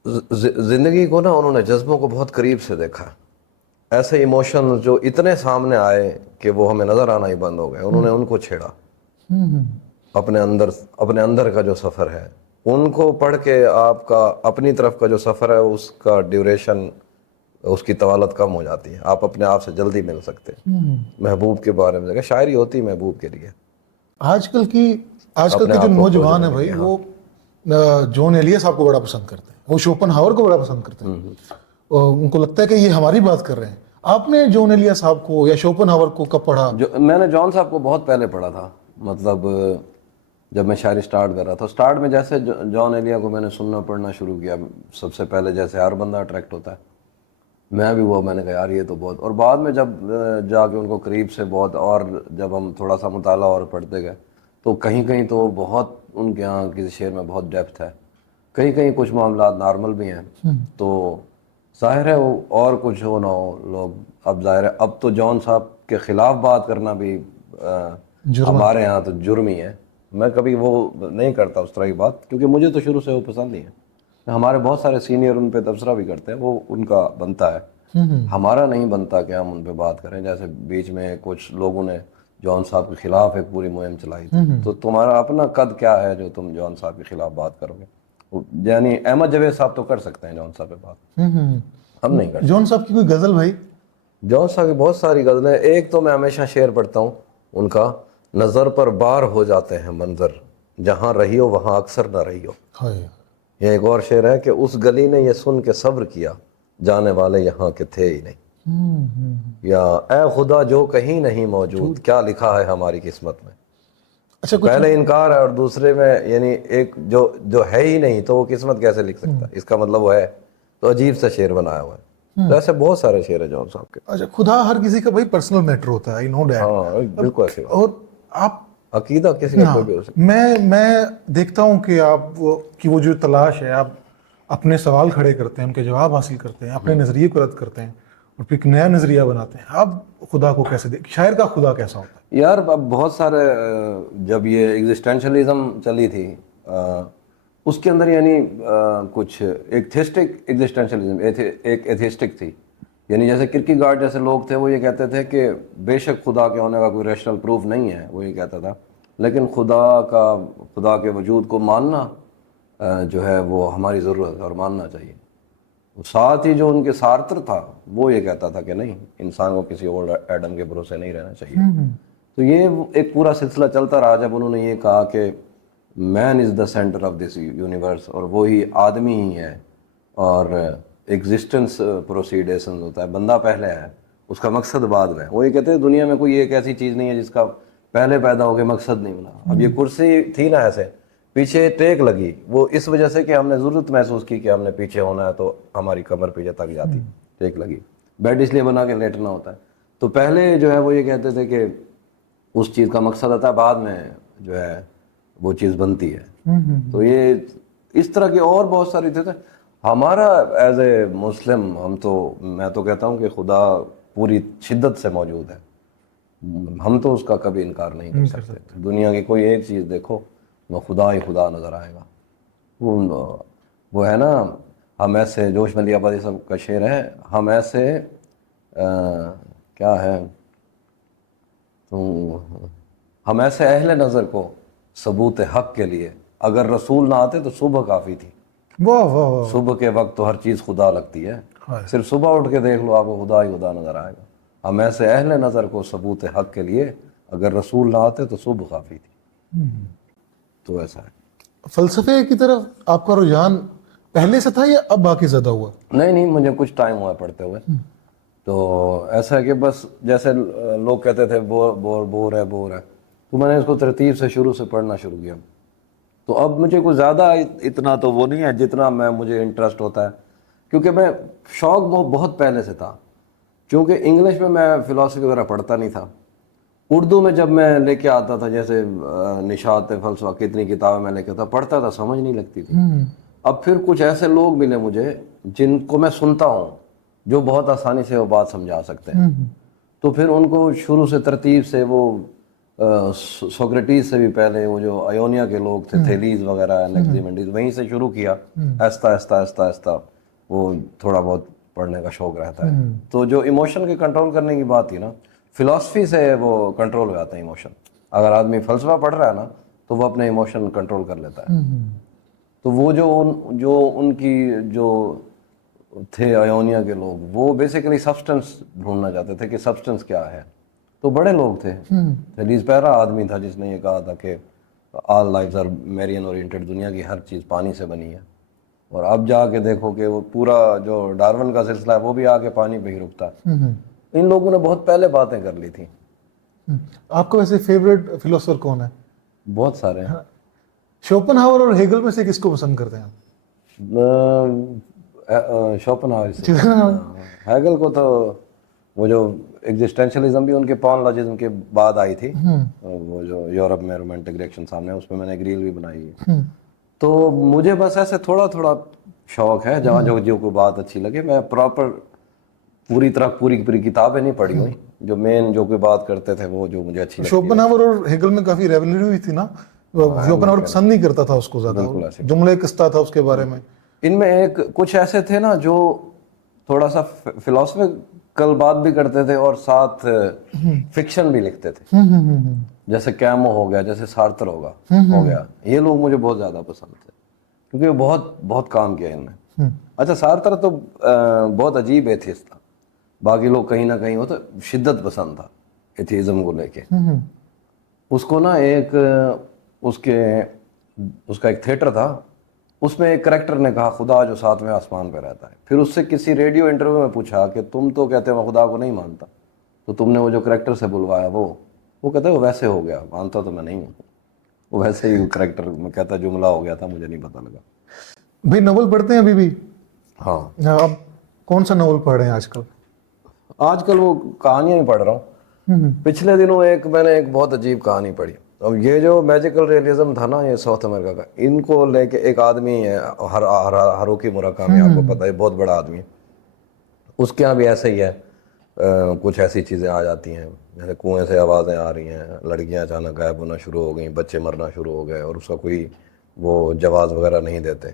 زندگی کو نا انہوں نے جذبوں کو بہت قریب سے دیکھا. ایسے ایموشن جو اتنے سامنے آئے کہ وہ ہمیں نظر آنا ہی بند ہو گئے, انہوں نے ان کو چھیڑا. اپنے اندر کا جو سفر ہے ان کو پڑھ کے آپ کا اپنی طرف کا جو سفر ہے اس کا ڈیوریشن, اس کی طوالت کم ہو جاتی ہے. آپ اپنے آپ سے جلدی مل سکتے ہیں. محبوب کے بارے میں شاعری ہوتی ہے محبوب کے لیے. آج کل کے جو نوجوان ہیں بھائی, وہ جون ایلیس صاحب کو بڑا پسند کرتے ہیں, وہ شوپن ہاور کو بڑا پسند کرتے ہیں. ان کو لگتا ہے کہ یہ ہماری بات کر رہے ہیں. آپ نے جون ایلیس صاحب کو یا شوپن ہاور کو کب پڑھا؟ میں نے جان صاحب کو بہت پہلے پڑھا تھا. مطلب جب میں شاعری سٹارٹ کر رہا تھا, سٹارٹ میں جیسے جان ایلیا کو میں نے سننا پڑھنا شروع کیا, سب سے پہلے جیسے ہر بندہ اٹریکٹ ہوتا ہے میں بھی ہوا, میں نے کہا یار یہ تو بہت. اور بعد میں جب جا کے ان کو قریب سے بہت, اور جب ہم تھوڑا سا مطالعہ اور پڑھتے گئے تو کہیں تو بہت ان کے یہاں کسی شعر میں بہت ڈیپتھ ہے, کہیں کچھ معاملات نارمل بھی ہیں. تو ظاہر ہے وہ اور کچھ ہو نہ ہو لوگ, اب ظاہر ہے اب تو جان صاحب کے خلاف بات کرنا بھی ہمارے یہاں تو جرم ہی ہے. میں کبھی وہ نہیں کرتا اس طرح کی بات, کیونکہ مجھے تو شروع سے وہ پسند ہی ہے. ہمارے بہت سارے سینئر ان پہ تبصرہ بھی کرتے ہیں, وہ ان کا بنتا ہے, ہمارا نہیں بنتا کہ ہم ان پہ بات کریں. جیسے بیچ میں کچھ لوگوں نے جان صاحب کے خلاف ایک پوری مہم چلائی تھی, تو تمہارا اپنا قد کیا ہے جو تم جان صاحب کے خلاف بات کرو گے. یعنی احمد جاوید صاحب تو کر سکتے ہیں جان صاحب پہ بات, ہم نہیں کرتے. جان صاحب کی کوئی غزل بھائی جون صاحب کی بہت ساری غزلیں. ایک تو میں ہمیشہ شعر پڑھتا ہوں ان کا, نظر پر بار ہو جاتے ہیں منظر, جہاں رہی ہو وہاں اکثر نہ رہی ہو. ہائے. یہ ایک اور شعر ہے کہ اس گلی نے یہ سن کے صبر کیا, جانے والے یہاں کے تھے ہی نہیں. یا اے خدا جو کہیں نہیں موجود, کیا لکھا ہے ہماری قسمت میں. اچھا کچھ پہلے انکار ہے اور دوسرے میں یعنی ایک جو ہے ہی نہیں تو وہ قسمت کیسے لکھ سکتا ہے, اس کا مطلب وہ ہے. تو عجیب سا شعر بنایا ہوا ہے. تو ایسے بہت سارے شعر ہیں جون صاحب کے. اچھا خدا ہر کسی کا بھائی پرسنل میٹر ہوتا ہے, آئی نو دیٹ. ہاں بالکل ایسے. اور آپ عقیدہ کسی کا کوئی بھی ہو سکتا میں دیکھتا ہوں کہ آپ کی وہ جو تلاش ہے, آپ اپنے سوال کھڑے کرتے ہیں, ان کے جواب حاصل کرتے ہیں, اپنے نظریے کو رد کرتے ہیں اور پھر ایک نیا نظریہ بناتے ہیں. آپ خدا کو کیسے شاعر کا خدا کیسا ہوتا ہے؟ یار. اب بہت سارے جب یہ ایگزسٹینشلزم چلی تھی اس کے اندر یعنی کچھ ایک تھیسٹک ایگزسٹینشلزم ایک ایتھیسٹک تھی. یعنی جیسے کرکیگارڈ جیسے لوگ تھے وہ یہ کہتے تھے کہ بے شک خدا کے ہونے کا کوئی ریشنل پروف نہیں ہے, وہ یہ کہتا تھا, لیکن خدا کے وجود کو ماننا جو ہے وہ ہماری ضرورت ہے اور ماننا چاہیے. ساتھ ہی جو ان کے سارتر تھا وہ یہ کہتا تھا کہ نہیں, انسان کو کسی اور ایڈم کے بھروسے نہیں رہنا چاہیے. تو یہ ایک پورا سلسلہ چلتا رہا جب انہوں نے یہ کہا کہ مین از دا سینٹر آف دس یونیورس, اور وہی آدمی ہی ہے, اور ایگزسٹنس پروسیڈیشن ہوتا ہے, بندہ پہلے ہے, اس کا مقصد بعد میں. وہ یہ کہتے ہیں دنیا میں کوئی ایک ایسی چیز نہیں ہے جس کا پہلے پیدا ہو کے مقصد نہیں بنا. اب یہ کرسی تھی نا ایسے پیچھے ٹیک لگی, وہ اس وجہ سے کہ ہم نے ضرورت محسوس کی کہ ہم نے پیچھے ہونا ہے تو ہماری کمر پیچھے تک جاتی, ٹیک لگی. بیڈ اس لیے بنا کے لیٹنا ہوتا ہے. تو پہلے جو ہے وہ یہ کہتے تھے کہ اس چیز کا مقصد آتا ہے, بعد میں جو ہے وہ چیز بنتی ہے. تو یہ اس طرح کی اور بہت ساری تھے. ہمارا ایز اے مسلم میں تو کہتا ہوں کہ خدا پوری شدت سے موجود ہے, ہم تو اس کا کبھی انکار نہیں کر سکتے. دنیا کی کوئی ایک چیز دیکھو وہ خدا ہی خدا نظر آئے گا. وہ ہے نا, ہم ایسے جوش ملی آبادی صاحب کا شعر ہے, ہم ایسے کیا ہے, ہم ایسے اہل نظر کو ثبوت حق کے لیے, اگر رسول نہ آتے تو صبح کافی تھی. واہ واہ واہ. صبح کے وقت تو ہر چیز خدا لگتی ہے, صرف صبح اٹھ کے دیکھ لو آپ کو خدا ہی خدا نظر آئے گا. ہم ایسے اہل نظر کو ثبوت حق کے لیے, اگر رسول نہ آتے تو صبح کافی تھی. تو ایسا ہے. فلسفے کی طرف آپ کا رجحان پہلے سے تھا یا اب باقی زیادہ ہوا؟ نہیں, مجھے کچھ ٹائم ہوا پڑھتے ہوئے. تو ایسا ہے کہ بس جیسے لوگ کہتے تھے بور ہے, تو میں نے اس کو ترتیب سے شروع سے پڑھنا شروع کیا. تو اب مجھے کوئی زیادہ اتنا تو وہ نہیں ہے جتنا مجھے انٹرسٹ ہوتا ہے, کیونکہ میں شوق بہت پہلے سے تھا. کیونکہ انگلش میں فلاسفی وغیرہ پڑھتا نہیں تھا. اردو میں جب میں لے کے آتا تھا, جیسے نشاط فلسفہ, کتنی کتابیں میں لے کے آتا پڑھتا تھا, سمجھ نہیں لگتی تھی. اب پھر کچھ ایسے لوگ ملے مجھے جن کو میں سنتا ہوں جو بہت آسانی سے وہ بات سمجھا سکتے ہیں. تو پھر ان کو شروع سے ترتیب سے, وہ سوکریٹیز سے بھی پہلے وہ جو ایونیا کے لوگ تھے, تھیلیز وغیرہ, انیکزیمینڈیز, وہیں سے شروع کیا. آہستہ وہ تھوڑا بہت پڑھنے کا شوق رہتا ہے. تو جو ایموشن کے کنٹرول کرنے کی بات تھی نا, فلاسفی سے وہ کنٹرول ہو جاتا ہے ایموشن. اگر آدمی فلسفہ پڑھ رہا ہے نا تو وہ اپنے ایموشن کنٹرول کر لیتا ہے. تو وہ جو ان کی جو تھے ایونیا کے لوگ, وہ بیسیکلی سبسٹنس ڈھونڈنا چاہتے تھے کہ سبسٹنس کیا ہے. تو بڑے لوگ تھے. تھیلیز پہلا آدمی تھا جس نے یہ کہا تھا کہ آل لائفز آر میرین اورینٹڈ, دنیا کی ہر چیز پانی سے بنی ہے. اور اب جا کے دیکھو کہ وہ پورا جو ڈارون کا سلسلہ ہے وہ بھی آ کے پانی پہ ہی رکتا ہے. ان لوگوں نے بہت پہلے باتیں کر لی تھیں. آپ کو ویسے فیوریٹ فلاسفر کون ہے؟ بہت سارے ہیں. شوپن ہاور اور ہیگل میں سے کس کو پسند کرتے ہیں آپ؟ شوپن ہاور. ہیگل کو تو وہ جو ایگزسٹینشلزم بھی ان کے پانلوجزم کے بعد آئی تھی, وہ جو یورپ میں رومانٹک ریئیکشن سامنے, اس پہ میں نے ایک ریل بھی بنائی ہے. تو مجھے بس ایسے تھوڑا شوق ہے, جہاں جو کوئی بات اچھی لگے. میں پراپر پوری کتابیں نہیں پڑھی ہوئی, جو مین جو کوئی بات کرتے تھے وہ جو مجھے اچھی لگتی. شوپن ہاور اور ہیگل میں کافی ریویلری ہوئی تھی نا, شوپن ہاور پسند نہیں کرتا تھا اس کو زیادہ, جملے کستا تھا اس کے بارے میں. ان میں ایک کچھ ایسے تھے نا جو تھوڑا سا فلاسفیکل بات بھی کرتے تھے اور ساتھ فکشن بھی لکھتے تھے, جیسے کیمو ہو گیا, جیسے سارتر ہو گیا. یہ لوگ مجھے بہت زیادہ پسند تھے کیونکہ وہ بہت کام کیا ان نے. اچھا, سارتر تو بہت عجیب ایتھیسٹ تھا. باقی لوگ کہیں نہ کہیں وہ تو شدت پسند تھا ایتھیزم کو لے کے. اس کو نا ایک اس کا ایک تھیٹر تھا, اس میں ایک کریکٹر نے کہا خدا جو ساتویں آسمان پہ رہتا ہے. پھر اس سے کسی ریڈیو انٹرویو میں پوچھا کہ تم تو کہتے ہو میں خدا کو نہیں مانتا, تو تم نے وہ جو کریکٹر سے بلوایا وہ کہتا ہے وہ ویسے ہو گیا, مانتا تو میں نہیں ہوں, وہ ویسے ہی کریکٹر میں کہتا جملہ ہو گیا تھا, مجھے نہیں پتہ لگا. بھائی ناول پڑھتے ہیں ابھی بھی؟ ہاں آپ کون سا ناول پڑھ رہے ہیں آج کل وہ کہانیاں ہی پڑھ رہا ہوں. پچھلے دنوں میں نے ایک بہت عجیب کہانی پڑھی. اب یہ جو میجیکل ریئلزم تھا نا, یہ ساؤتھ امریکا کا, ان کو لے کے ایک آدمی ہے ہاروکی موراکامی, آپ کو پتہ ہے بہت بڑا آدمی ہے, اس کے یہاں بھی ایسے ہی ہے. کچھ ایسی چیزیں آ جاتی ہیں جیسے کنویں سے آوازیں آ رہی ہیں, لڑکیاں اچانک غائب ہونا شروع ہو گئیں, بچے مرنا شروع ہو گئے, اور اس کا کوئی وہ جواز وغیرہ نہیں دیتے.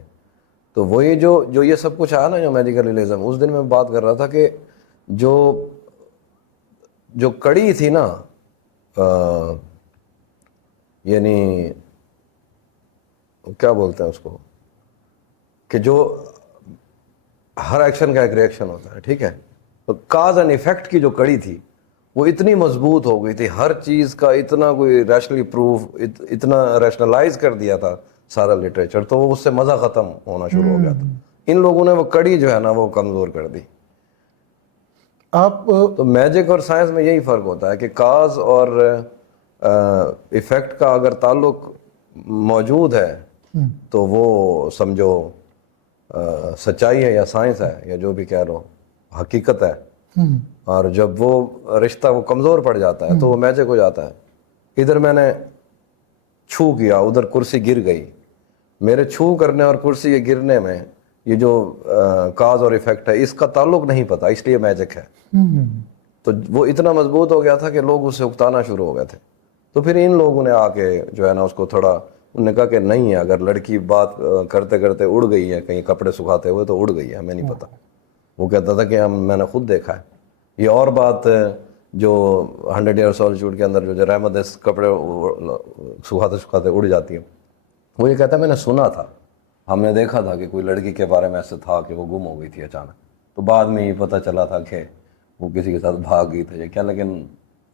تو وہی جو یہ سب کچھ آیا نا, جو میجیکل ریئلزم, اس دن میں بات کر رہا تھا کہ جو کڑی تھی نا, یعنی کیا بولتے ہیں اس کو, کہ جو ہر ایکشن کا ایک ریئیکشن ہوتا ہے, ٹھیک ہے, تو کاز اینڈ ایفیکٹ کی جو کڑی تھی وہ اتنی مضبوط ہو گئی تھی, ہر چیز کا اتنا کوئی ریشنلی پروف, اتنا ریشنلائز کر دیا تھا سارا لٹریچر, تو وہ اس سے مزہ ختم ہونا شروع ہو گیا تھا. ان لوگوں نے وہ کڑی جو ہے نا وہ کمزور کر دی. آپ تو میجک اور سائنس میں یہی فرق ہوتا ہے کہ کاز اور ایفیکٹ کا اگر تعلق موجود ہے تو وہ سمجھو سچائی ہے یا سائنس ہے یا جو بھی کہہ رہا ہوں, حقیقت ہے. اور جب وہ رشتہ وہ کمزور پڑ جاتا ہے تو وہ میجک ہو جاتا ہے. ادھر میں نے چھو کیا, ادھر کرسی گر گئی. میرے چھو کرنے اور کرسی کے گرنے میں یہ جو کاز اور ایفیکٹ ہے اس کا تعلق نہیں پتا, اس لیے میجک ہے. تو وہ اتنا مضبوط ہو گیا تھا کہ لوگ اسے اکتانا شروع ہو گئے تھے. تو پھر ان لوگوں نے آ کے جو ہے نا اس کو تھوڑا, انہوں نے کہا کہ نہیں ہے, اگر لڑکی بات کرتے کرتے اڑ گئی ہے کہیں کپڑے سکھاتے ہوئے تو اڑ گئی ہے, ہمیں نہیں پتا. وہ کہتا تھا کہ میں نے خود دیکھا ہے. یہ اور بات جو 100 ایئر سالچیوڈ کے اندر جو رحمت کپڑے سکھاتے سکھاتے اڑ جاتی ہیں, وہ یہ کہتا ہے میں نے سنا تھا, ہم نے دیکھا تھا کہ کوئی لڑکی کے بارے میں ایسے تھا کہ وہ گم ہو گئی تھی اچانک, تو بعد میں یہ پتہ چلا تھا کہ وہ کسی کے ساتھ بھاگ گئی تھی کیا, لیکن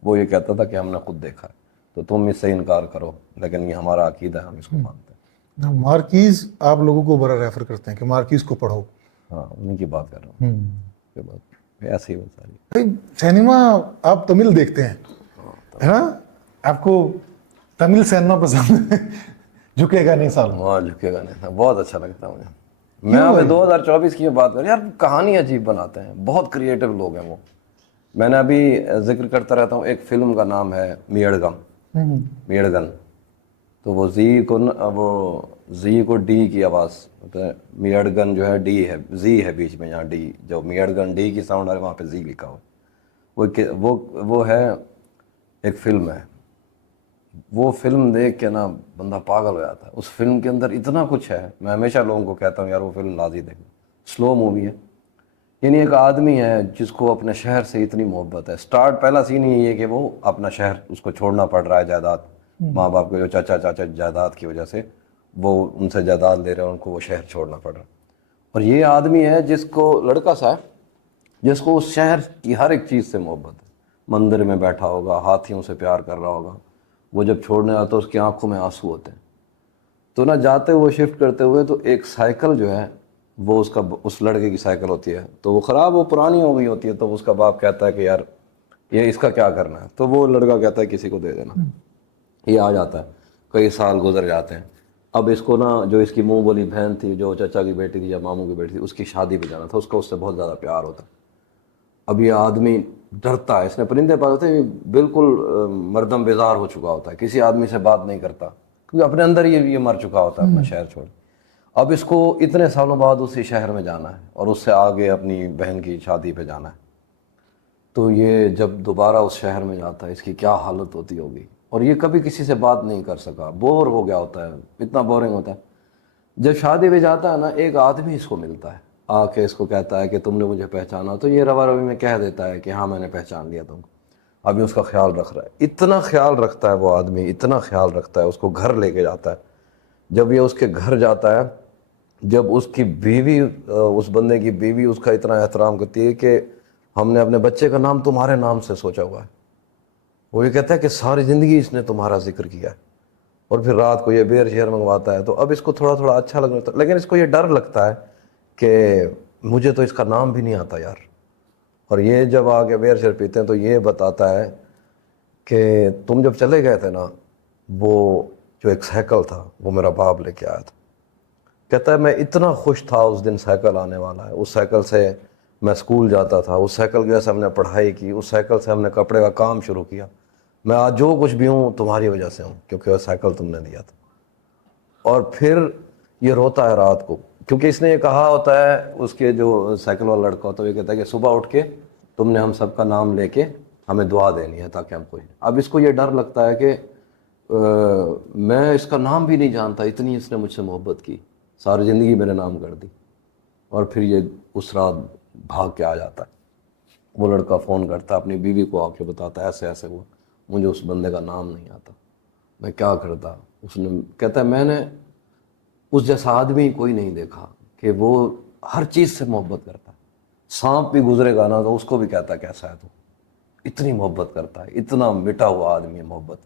وہ یہ کہتا تھا کہ ہم نے خود دیکھا ہے. تو تم اس سے انکار کرو, لیکن یہ ہمارا عقیدہ ہے, ہم اس کو مانتے ہیں. مارکیز آپ لوگوں کو بڑا ریفر کرتے ہیں کہ مارکیز کو پڑھو. ہاں انہیں کی بات کر رہا ہوں, یہ بات ایسی ہی بات ساری. بھائی سینما آپ تمل دیکھتے ہیں ہے نا, آپ کو تمل سینما پسند ہے؟ جھکے گا نہیں سال وہاں جھکے گا نہیں, بہت اچھا لگتا ہے مجھے. میں ابھی 2024 کی بات کر, یار کہانی عجیب بناتے ہیں, بہت کریٹو لوگ ہیں وہ. میں نے ابھی ذکر کرتا رہتا ہوں, ایک فلم کا نام ہے میڑگن. تو وہ زی کو ڈی کی آواز, میڑگن جو ہے ڈی ہے, زی ہے بیچ میں, یہاں ڈی, جو میڑگن ڈی کی ساؤنڈ ہے وہاں پہ زی لکھا ہوا. وہ ہے ایک فلم ہے, وہ فلم دیکھ کے نا بندہ پاگل ہو جاتا ہے. اس فلم کے اندر اتنا کچھ ہے, میں ہمیشہ لوگوں کو کہتا ہوں یار وہ فلم لازمی دیکھنا. سلو مووی ہے, یعنی ایک آدمی ہے جس کو اپنے شہر سے اتنی محبت ہے. سٹارٹ پہلا سین یہ ہے کہ وہ اپنا شہر اس کو چھوڑنا پڑ رہا ہے, جائیداد, ماں باپ کو جو چاچا جائیداد کی وجہ سے وہ ان سے جائیداد لے رہے ہیں, ان کو وہ شہر چھوڑنا پڑ رہا ہے. اور یہ آدمی ہے جس کو, لڑکا سا ہے جس کو اس شہر کی ہر ایک چیز سے محبت ہے. مندر میں بیٹھا ہوگا, ہاتھیوں سے پیار کر رہا ہوگا, وہ جب چھوڑنے آتا ہے اس کی آنکھوں میں آنسو ہوتے ہیں. تو نہ جاتے ہوئے شفٹ کرتے ہوئے تو ایک سائیکل جو ہے وہ اس لڑکے کی سائیکل ہوتی ہے, تو وہ خراب, وہ پرانی ہو گئی ہوتی ہے. تو اس کا باپ کہتا ہے کہ یار یہ اس کا کیا کرنا ہے, تو وہ لڑکا کہتا ہے کسی کو دے دینا. یہ آ جاتا ہے, کئی سال گزر جاتے ہیں. اب اس کو نا جو اس کی منہ بولی بہن تھی, جو چچا کی بیٹی تھی یا ماموں کی بیٹی تھی, اس کی شادی پہ جانا تھا. اس کا اس سے بہت زیادہ پیار ہوتا. اب یہ آدمی ڈرتا ہے, اس نے پرندے پالے تھے, بالکل مردم بیزار ہو چکا ہوتا ہے, کسی آدمی سے بات نہیں کرتا کیونکہ اپنے اندر یہ مر چکا ہوتا ہے اپنا شہر چھوڑ. اب اس کو اتنے سالوں بعد اسی شہر میں جانا ہے اور اس سے آگے اپنی بہن کی شادی پہ جانا ہے. تو یہ جب دوبارہ اس شہر میں جاتا ہے, اس کی کیا حالت ہوتی ہوگی. اور یہ کبھی کسی سے بات نہیں کر سکا, بور ہو گیا ہوتا ہے, اتنا بورنگ ہوتا ہے. جب شادی پہ جاتا ہے نا, ایک آدمی اس کو ملتا ہے, آ کے اس کو کہتا ہے کہ تم نے مجھے پہچانا. تو یہ روا روی میں کہہ دیتا ہے کہ ہاں میں نے پہچان لیا تم کو. ابھی اس کا خیال رکھ رہا ہے, اتنا خیال رکھتا ہے وہ آدمی, اتنا خیال رکھتا ہے, اس کو گھر لے کے جاتا ہے. جب یہ اس کے گھر جاتا ہے, جب اس کی بیوی, اس بندے کی بیوی اس کا اتنا احترام کرتی ہے کہ ہم نے اپنے بچے کا نام تمہارے نام سے سوچا ہوا ہے. وہ یہ کہتا ہے کہ ساری زندگی اس نے تمہارا ذکر کیا ہے, اور پھر رات کو یہ بیئر شیئر منگواتا ہے. تو اب اس کو تھوڑا تھوڑا اچھا لگنے لگتا ہے, لیکن اس کو یہ ڈر لگتا ہے کہ مجھے تو اس کا نام بھی نہیں آتا یار. اور یہ جب آ کے بیئر شیئر پیتے ہیں تو یہ بتاتا ہے کہ تم جب چلے گئے تھے نا, وہ جو ایک سائیکل تھا وہ میرا باپ لے کے آیا تھا. کہتا ہے میں اتنا خوش تھا اس دن سائیکل آنے والا ہے, اس سائیکل سے میں اسکول جاتا تھا, اس سائیکل کی وجہ سے ہم نے پڑھائی کی, اس سائیکل سے ہم نے کپڑے کا کام شروع کیا. میں آج جو کچھ بھی ہوں تمہاری وجہ سے ہوں, کیونکہ وہ سائیکل تم نے دیا تھا. اور پھر یہ روتا ہے رات کو, کیونکہ اس نے یہ کہا ہوتا ہے, اس کے جو سائیکل والا لڑکا ہوتا ہے یہ کہتا ہے کہ صبح اٹھ کے تم نے ہم سب کا نام لے کے ہمیں دعا دینی ہے تاکہ ہم کوئی. اب اس کو یہ ڈر لگتا ہے کہ میں اس کا نام بھی نہیں جانتا, اتنی اس نے مجھ سے محبت کی, ساری زندگی میرے نام کر دی. اور پھر یہ اس رات بھاگ کے آ جاتا ہے. وہ لڑکا فون کرتا ہے اپنی بیوی کو, آ کے بتاتا ہے ایسے ایسے ہوا, مجھے اس بندے کا نام نہیں آتا, میں کیا کرتا. اس نے کہتا ہے میں نے اس جیسا آدمی کوئی نہیں دیکھا کہ وہ ہر چیز سے محبت کرتا ہے. سانپ بھی گزرے گا نا تو اس کو بھی کہتا ہے کیسا ہے تو, اتنی محبت کرتا ہے, اتنا مٹا ہوا آدمی ہے محبت.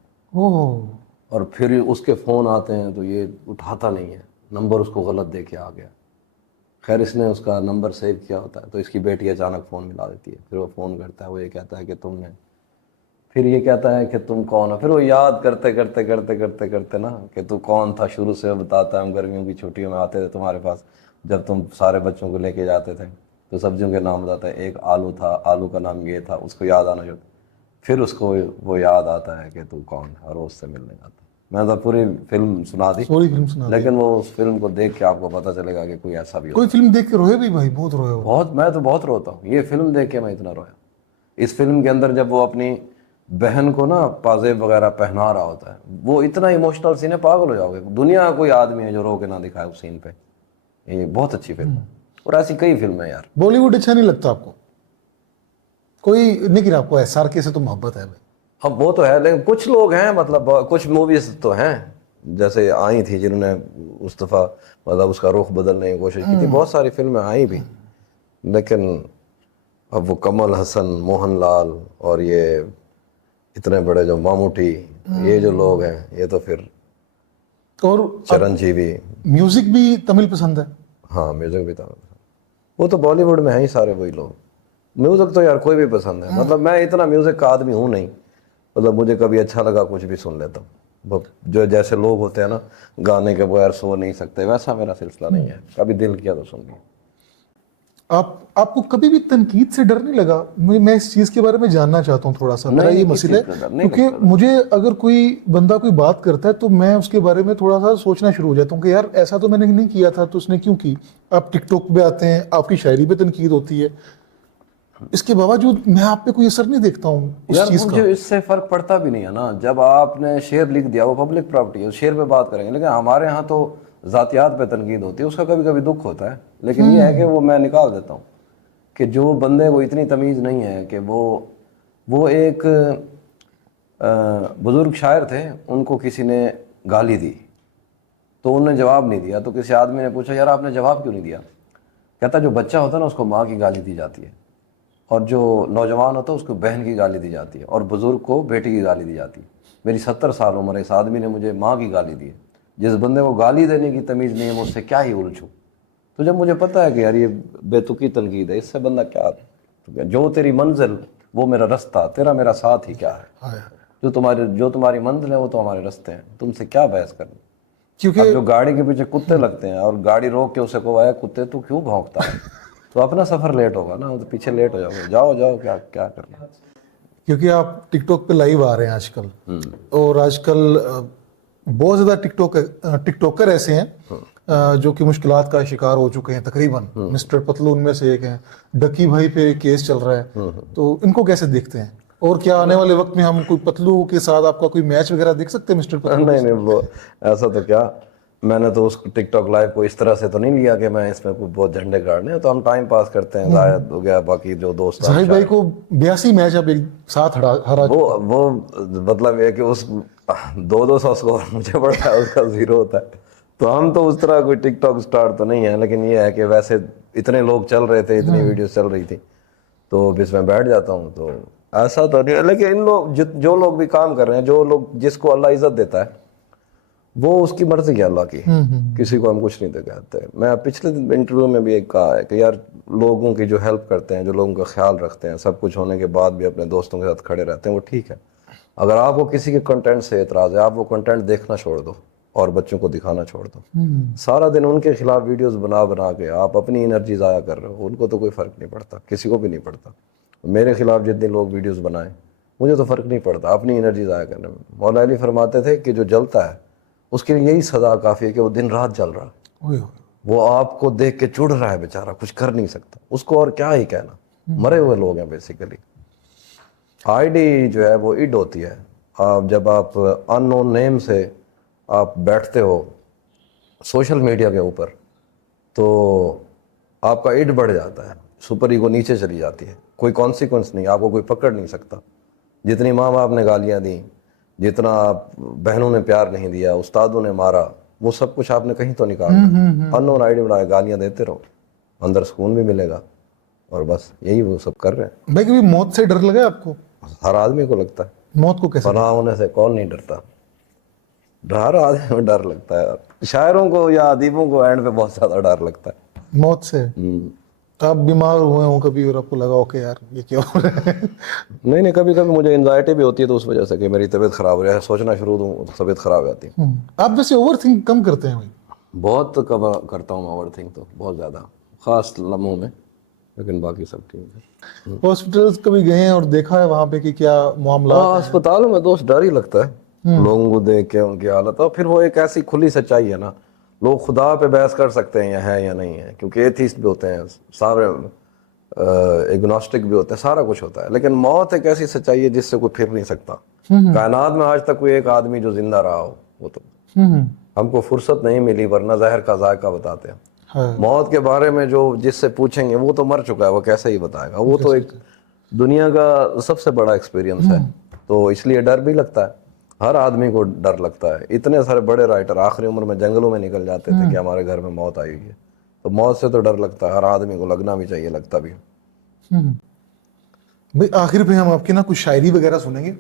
اور پھر اس کے فون آتے ہیں تو یہ اٹھاتا نہیں ہے, نمبر اس کو غلط دے کے آ گیا. خیر اس نے اس کا نمبر سیو کیا ہوتا ہے, تو اس کی بیٹی اچانک فون ملا دیتی ہے. پھر وہ فون کرتا ہے, وہ یہ کہتا ہے کہ تم نے, پھر یہ کہتا ہے کہ تم کون ہو. پھر وہ یاد کرتے کرتے کرتے کرتے کرتے نا کہ تو کون تھا شروع سے بتاتا ہے. ہم گرمیوں کی چھٹیوں میں آتے تھے تمہارے پاس, جب تم سارے بچوں کو لے کے جاتے تھے تو سبزیوں کے نام بتاتا ہے. ایک آلو تھا, آلو کا نام یہ تھا, اس کو یاد آنا جو. پھر اس کو وہ یاد آتا ہے کہ تو کون ہے, اور اس سے ملنے جاتا ہے. میں تو پوری فلم سنا دی, لیکن وہ اس فلم کو دیکھ کے آپ کو پتہ چلے گا کہ کوئی ایسا بھی کوئی فلم دیکھ کے روئے بھی بھائی, بہت روئے ہو. بہت, میں تو بہت روتا ہوں. یہ فلم دیکھ کے میں اتنا رویا. اس فلم کے اندر جب وہ اپنی بہن کو نا پازیب وغیرہ پہنا رہا ہوتا ہے, وہ اتنا ایموشنل سین ہے, پاگل ہو جاؤ گے. دنیا کا کوئی آدمی ہے جو رو کے نہ دکھائے اس سین پہ. یہ بہت اچھی فلم ہے, اور ایسی کئی فلمیں یار. بالی ووڈ اچھا نہیں لگتا آپ کو؟ کوئی نہیں کہ آپ کو ایس آر کے سے تو محبت ہے بھائی؟ اب وہ تو ہے, لیکن کچھ لوگ ہیں, مطلب کچھ موویز تو ہیں جیسے آئی تھی جنہوں نے اس دفعہ مطلب اس کا رخ بدلنے کی کوشش کی تھی. بہت ساری فلمیں آئی بھی, لیکن اب وہ کمل حسن, موہن لال, اور یہ اتنے بڑے جو ماموٹی, یہ جو لوگ ہیں, یہ تو پھر اور چرنجیوی. میوزک بھی تمل پسند ہے؟ ہاں میوزک بھی تھا. وہ تو بالی ووڈ میں ہیں ہی سارے وہی لوگ. میوزک تو یار کوئی بھی پسند ہے, مطلب میں اتنا میوزک کا آدمی ہوں نہیں, مطلب مجھے کبھی اچھا لگا کچھ بھی سن لیتا ہوں. جو جیسے لوگ ہوتے ہیں نا گانے کے بغیر سو نہیں سکتے, ویسا میرا سلسلہ نہیں ہے. کبھی دل کیا تو سن لیا. آپ کو کبھی بھی تنقید سے ڈر نہیں لگا؟ میں اس چیز کے بارے میں جاننا چاہتا ہوں تھوڑا سا. میرا یہ مسئلہ ہے کیونکہ مجھے اگر کوئی بندہ کوئی بات کرتا ہے تو میں اس کے بارے میں تھوڑا سا سوچنا شروع ہو جاتا ہوں کہ یار ایسا تو میں نے نہیں کیا تھا, تو اس نے کیوں کی. آپ ٹک ٹاک پہ آتے ہیں, آپ کی شاعری پہ تنقید ہوتی ہے, اس کے باوجود میں آپ پہ کوئی اثر نہیں دیکھتا ہوں اس چیز کا. مجھے اس سے فرق پڑتا بھی نہیں ہے نا. جب آپ نے شعر لکھ دیا, وہ پبلک پراپرٹی ہے, اس شعر پہ بات کریں گے. لیکن ہمارے ہاں تو ذاتیات پہ تنقید ہوتی ہے, اس کا کبھی کبھی دکھ ہوتا ہے, لیکن یہ ہے کہ وہ میں نکال دیتا ہوں کہ جو بندے کو اتنی تمیز نہیں ہے کہ وہ ایک بزرگ شاعر تھے, ان کو کسی نے گالی دی تو انہوں نے جواب نہیں دیا. تو کسی آدمی نے پوچھا یار آپ نے جواب کیوں نہیں دیا؟ کہتا جو بچہ ہوتا ہے نا اس کو ماں کی گالی دی جاتی ہے, اور جو نوجوان ہوتا ہے اس کو بہن کی گالی دی جاتی ہے, اور بزرگ کو بیٹی کی گالی دی جاتی ہے. میری 70 سال عمر ہے, اس آدمی نے مجھے ماں کی گالی دی ہے. جس بندے کو گالی دینے کی تمیز نہیں ہے میں اس سے کیا ہی الجھوں. تو جب مجھے پتہ ہے کہ یار یہ بے تکی تنقید ہے, اس سے بندہ کیا, جو تیری منزل وہ میرا رستہ, تیرا میرا ساتھ ہی کیا ہے. جو تمہاری منزل ہے وہ تو ہمارے رستے ہیں, تم سے کیا بحث کرنی. کیونکہ جو گاڑی کے پیچھے کتے لگتے ہیں اور گاڑی روک کے اسے کو آیا کتے تو کیوں بھونکتا ہے, تو اپنا سفر لیٹ ہوگا نا, تو پیچھے لیٹ ہو جاؤ گے. جاؤ کیا کرنا. کیونکہ آپ ٹک ٹاک پہ لائیو آ رہے ہیں آج کل, اور آج کل بہت زیادہ ٹک ٹاکر ایسے ہیں جو کہ مشکلات کا شکار ہو چکے ہیں تقریباً. مسٹر پتلو ان میں سے ایک ہیں. ڈکی بھائی پہ کیس چل رہا ہے, تو ان کو کیسے دیکھتے ہیں؟ اور کیا آنے والے وقت میں ہم کوئی پتلو کے ساتھ آپ کا کوئی میچ وغیرہ دیکھ سکتے ہیں مسٹر پتلو؟ نہیں وہ ایسا تو کیا, میں نے تو اس ٹک ٹاک لائیو کو اس طرح سے تو نہیں لیا کہ میں اس میں کوئی بہت جھنڈے گاڑنے ہیں. تو ہم ٹائم پاس کرتے ہیں, زاہد ہو گیا, باقی جو دوست زاہد بھائی کو 82 میچ اب ایک ساتھ ہرا. وہ مطلب یہ کہ اس 200 اسکور مجھے پڑتا ہے, اس کا 0 ہوتا ہے. تو ہم تو اس طرح کوئی ٹک ٹاک اسٹار تو نہیں ہے, لیکن یہ ہے کہ ویسے اتنے لوگ چل رہے تھے, اتنی ویڈیوز چل رہی تھی, تو اس میں بیٹھ جاتا ہوں. تو ایسا تو نہیں, لیکن ان لوگ جو لوگ بھی کام کر رہے ہیں, جو لوگ جس کو اللہ عزت دیتا ہے وہ اس کی مرضی ہے اللہ کی, کسی کو ہم کچھ نہیں کہتے. میں پچھلے انٹرویو میں بھی ایک کہا ہے کہ یار لوگوں کی جو ہیلپ کرتے ہیں, جو لوگوں کا خیال رکھتے ہیں, سب کچھ ہونے کے بعد بھی اپنے دوستوں کے ساتھ کھڑے رہتے ہیں, وہ ٹھیک ہے. اگر آپ کو کسی کے کنٹینٹ سے اعتراض ہے, آپ وہ کنٹینٹ دیکھنا چھوڑ دو اور بچوں کو دکھانا چھوڑ دو. سارا دن ان کے خلاف ویڈیوز بنا کے آپ اپنی انرجی ضائع کر رہے ہو, ان کو تو کوئی فرق نہیں پڑتا, کسی کو بھی نہیں پڑتا. میرے خلاف جتنے لوگ ویڈیوز بنائیں مجھے تو فرق نہیں پڑتا اپنی انرجی ضائع کرنے میں. مولا علی فرماتے تھے کہ جو جلتا ہے اس کے لیے یہی سزا کافی ہے کہ وہ دن رات جل رہا ہے, وہ آپ کو دیکھ کے چڑ رہا ہے بیچارہ, کچھ کر نہیں سکتا, اس کو اور کیا ہی کہنا. مرے ہوئے لوگ ہیں بیسیکلی. آئی ڈی جو ہے وہ اڈ ہوتی ہے. جب آپ ان نون نیم سے آپ بیٹھتے ہو سوشل میڈیا کے اوپر تو آپ کا اڈ بڑھ جاتا ہے, سپر ایگو نیچے چلی جاتی ہے. کوئی کانسیکوینس نہیں, آپ کو کوئی پکڑ نہیں سکتا. جتنی ماں باپ نے گالیاں دیں, جتنا بہنوں نے پیار نہیں دیا, استادوں نے مارا, وہ سب کچھ آپ نے کہیں تو نکالنا. ان نون آئی ڈی بنائے, گالیاں دیتے رہو, اندر سکون بھی ملے گا. اور بس یہی وہ سب کر رہے ہیں. بھائی کبھی موت سے ڈر لگا آپ کو؟ ہر آدمی کو لگتا ہے. موت کو کیسے؟ فنا ہونے سے کون نہیں ڈرتا, ہر آدمی کو ڈر لگتا ہے. شاعروں کو یا ادیبوں کو اینڈ پہ بہت زیادہ ڈر لگتا ہے موت سے. آپ بیمار ہوئے ہوں کبھی اور آپ کو لگا ہو کہ یار یہ کیا ہو رہا ہے؟ نہیں, کبھی مجھے انزائٹی بھی ہوتی ہے تو اس وجہ سے کہ میری طبیعت خراب ہو رہی ہے, سوچنا شروع ہوں طبیعت خراب ہو جاتی ہے. آپ ویسے اوور تھنک کم کرتے ہیں بھائی؟ بہت کم کرتا ہوں میں اوور تھنک, تو بہت زیادہ, خاص لمحوں میں, لیکن باقی سب ٹھیک ہے. ہاسپٹلس کبھی گئے ہیں اور دیکھا ہے وہاں پہ کہ کیا معاملات ہیں؟ اسپتالوں میں دوست ڈر ہی لگتا ہے لوگوں کو دیکھ کے, ان کی حالت. اور پھر وہ ایک ایسی کھلی سچائی ہے نا, لوگ خدا پہ بحث کر سکتے ہیں یا ہے یا نہیں ہے, کیونکہ ایتھیسٹ بھی ہوتے ہیں, سارے ایگنوسٹک بھی ہوتے ہیں, سارا کچھ ہوتا ہے. لیکن موت ایک ایسی سچائی ہے جس سے کوئی پھر نہیں سکتا. کائنات میں آج تک کوئی ایک آدمی جو زندہ رہا ہو, وہ تو ہم کو فرصت نہیں ملی, ورنہ زہر کا ذائقہ بتاتے ہیں. موت کے بارے میں جو جس سے پوچھیں گے وہ تو مر چکا ہے, وہ کیسے ہی بتائے گا. وہ تو ایک دنیا کا سب سے بڑا ایکسپیرینس ہے, تو اس لیے ڈر بھی لگتا ہے. ہر آدمی کو ڈر لگتا ہے. اتنے سارے بڑے رائٹر آخری عمر میں جنگلوں میں نکل جاتے تھے کہ ہمارے گھر میں موت آئی ہوئی ہے, تو موت سے تو ڈر لگتا ہے. ہر آدمی کو لگنا بھی چاہیے, لگتا بھی. بھائی آخر پہ ہم آپ کی نا کچھ شاعری وغیرہ سنیں گے,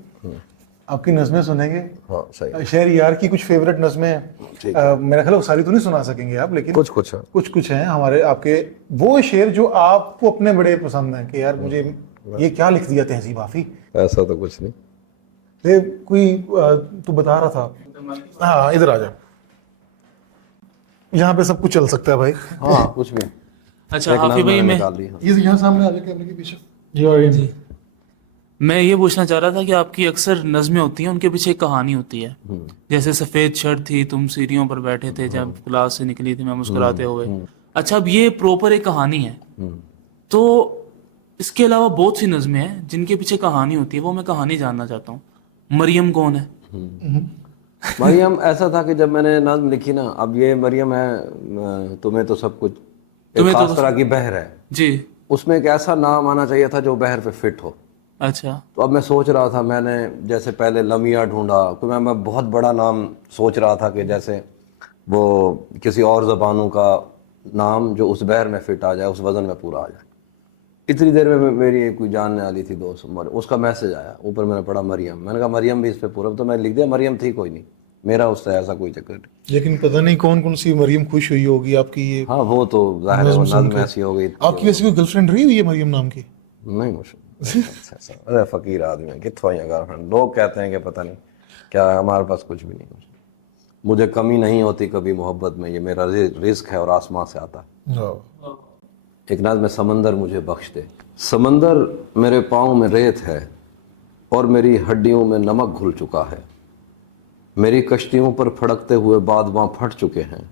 آپ کی نظمیں سنیں گے. ہاں صحیح. شعر یار کی کچھ فیوریٹ نظمیں ہیں, میرا خیال ساری تو نہیں سنا سکیں گے آپ, لیکن کچھ ہیں ہمارے آپ کے وہ شعر جو آپ کو اپنے بڑے پسند ہیں کہ یار مجھے یہ کیا لکھ دیا تہذیب آفی. ایسا تو کچھ نہیں. کوئی تو بتا رہا تھا, ہاں ادھر آ جاؤ, یہاں پہ سب کچھ چل سکتا ہے بھائی. ہاں کچھ بھی. اچھا آفی بھائی, میں یہاں سامنے آ جائے کیمرے کے پیچھے. جی میں یہ پوچھنا چاہ رہا تھا کہ آپ کی اکثر نظمیں ہوتی ہیں, ان کے پیچھے ایک کہانی ہوتی ہے. جیسے سفید شرٹ تھی, تم سیڑھیوں پر بیٹھے تھے, جب کلاس سے نکلی تھی میں مسکراتے ہوئے. اچھا اب یہ پروپر ایک کہانی ہے, تو اس کے علاوہ بہت سی نظمیں ہیں جن کے پیچھے کہانی ہوتی ہے, وہ میں کہانی جاننا چاہتا ہوں. مریم کون ہے؟ مریم ایسا تھا کہ جب میں نے نظم لکھی نا, اب یہ مریم ہے تمہیں تو سب کچھ, ایک خاص طرح کی بحر ہے جی, اس میں ایک ایسا نام آنا چاہیے تھا جو بحر پہ فٹ ہو. اچھا. تو اب میں سوچ رہا تھا, میں نے جیسے پہلے لمیا ڈھونڈا, کوئی میں بہت بڑا نام سوچ رہا تھا کہ جیسے وہ کسی اور زبانوں کا نام جو اس بحر میں فٹ آ جائے, اس وزن میں پورا آ جائے. اتنی دیر میں میری کوئی جاننے والی تھی دوست, اس کا میسج آیا, اوپر میں نے پڑھا مریم, میں نے کہا مریم بھی اس پہ پورا, تو میں لکھ دیا مریم تھی کوئی نہیں, میرا اس سے ایسا کوئی چکر نہیں. لیکن پتہ نہیں کون کون سی مریم خوش ہوئی ہوگی آپ کی یہ. ہاں وہ تو ظاہر ہے, وہ نظم ایسی ہو گئی. آپ کی ویسے کوئی گرل فرینڈ رہی ہوئی ہے مریم نام کی؟ نہیں مشکل. ارے فقیر آدمی ہے, کتوں آئی گرل فرینڈ, لوگ کہتے ہیں کہ پتہ نہیں کیا ہے, ہمارے پاس کچھ بھی نہیں. مجھے کمی نہیں ہوتی کبھی محبت میں, یہ میرا رزق ہے اور آسمان سے آتا ہے. ایک ناز میں سمندر مجھے بخش دے. سمندر میرے پاؤں میں ریت ہے اور میری ہڈیوں میں نمک گھل چکا ہے. میری کشتیوں پر پھڑکتے ہوئے بادباں پھٹ چکے ہیں.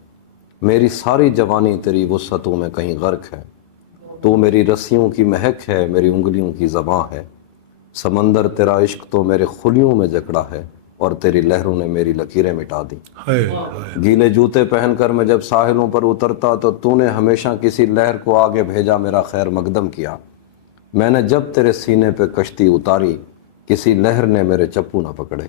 میری ساری جوانی تیری وسعتوں میں کہیں غرق ہے. تو میری رسیوں کی مہک ہے, میری انگلیوں کی زباں ہے. سمندر تیرا عشق تو میرے خلیوں میں جکڑا ہے اور تیری لہروں نے میری لکیریں مٹا دی. گیلے جوتے پہن کر میں جب ساحلوں پر اترتا تو نے ہمیشہ کسی لہر کو آگے بھیجا, میرا خیر مقدم کیا. میں نے جب تیرے سینے پہ کشتی اتاری, کسی لہر نے میرے چپو نہ پکڑے.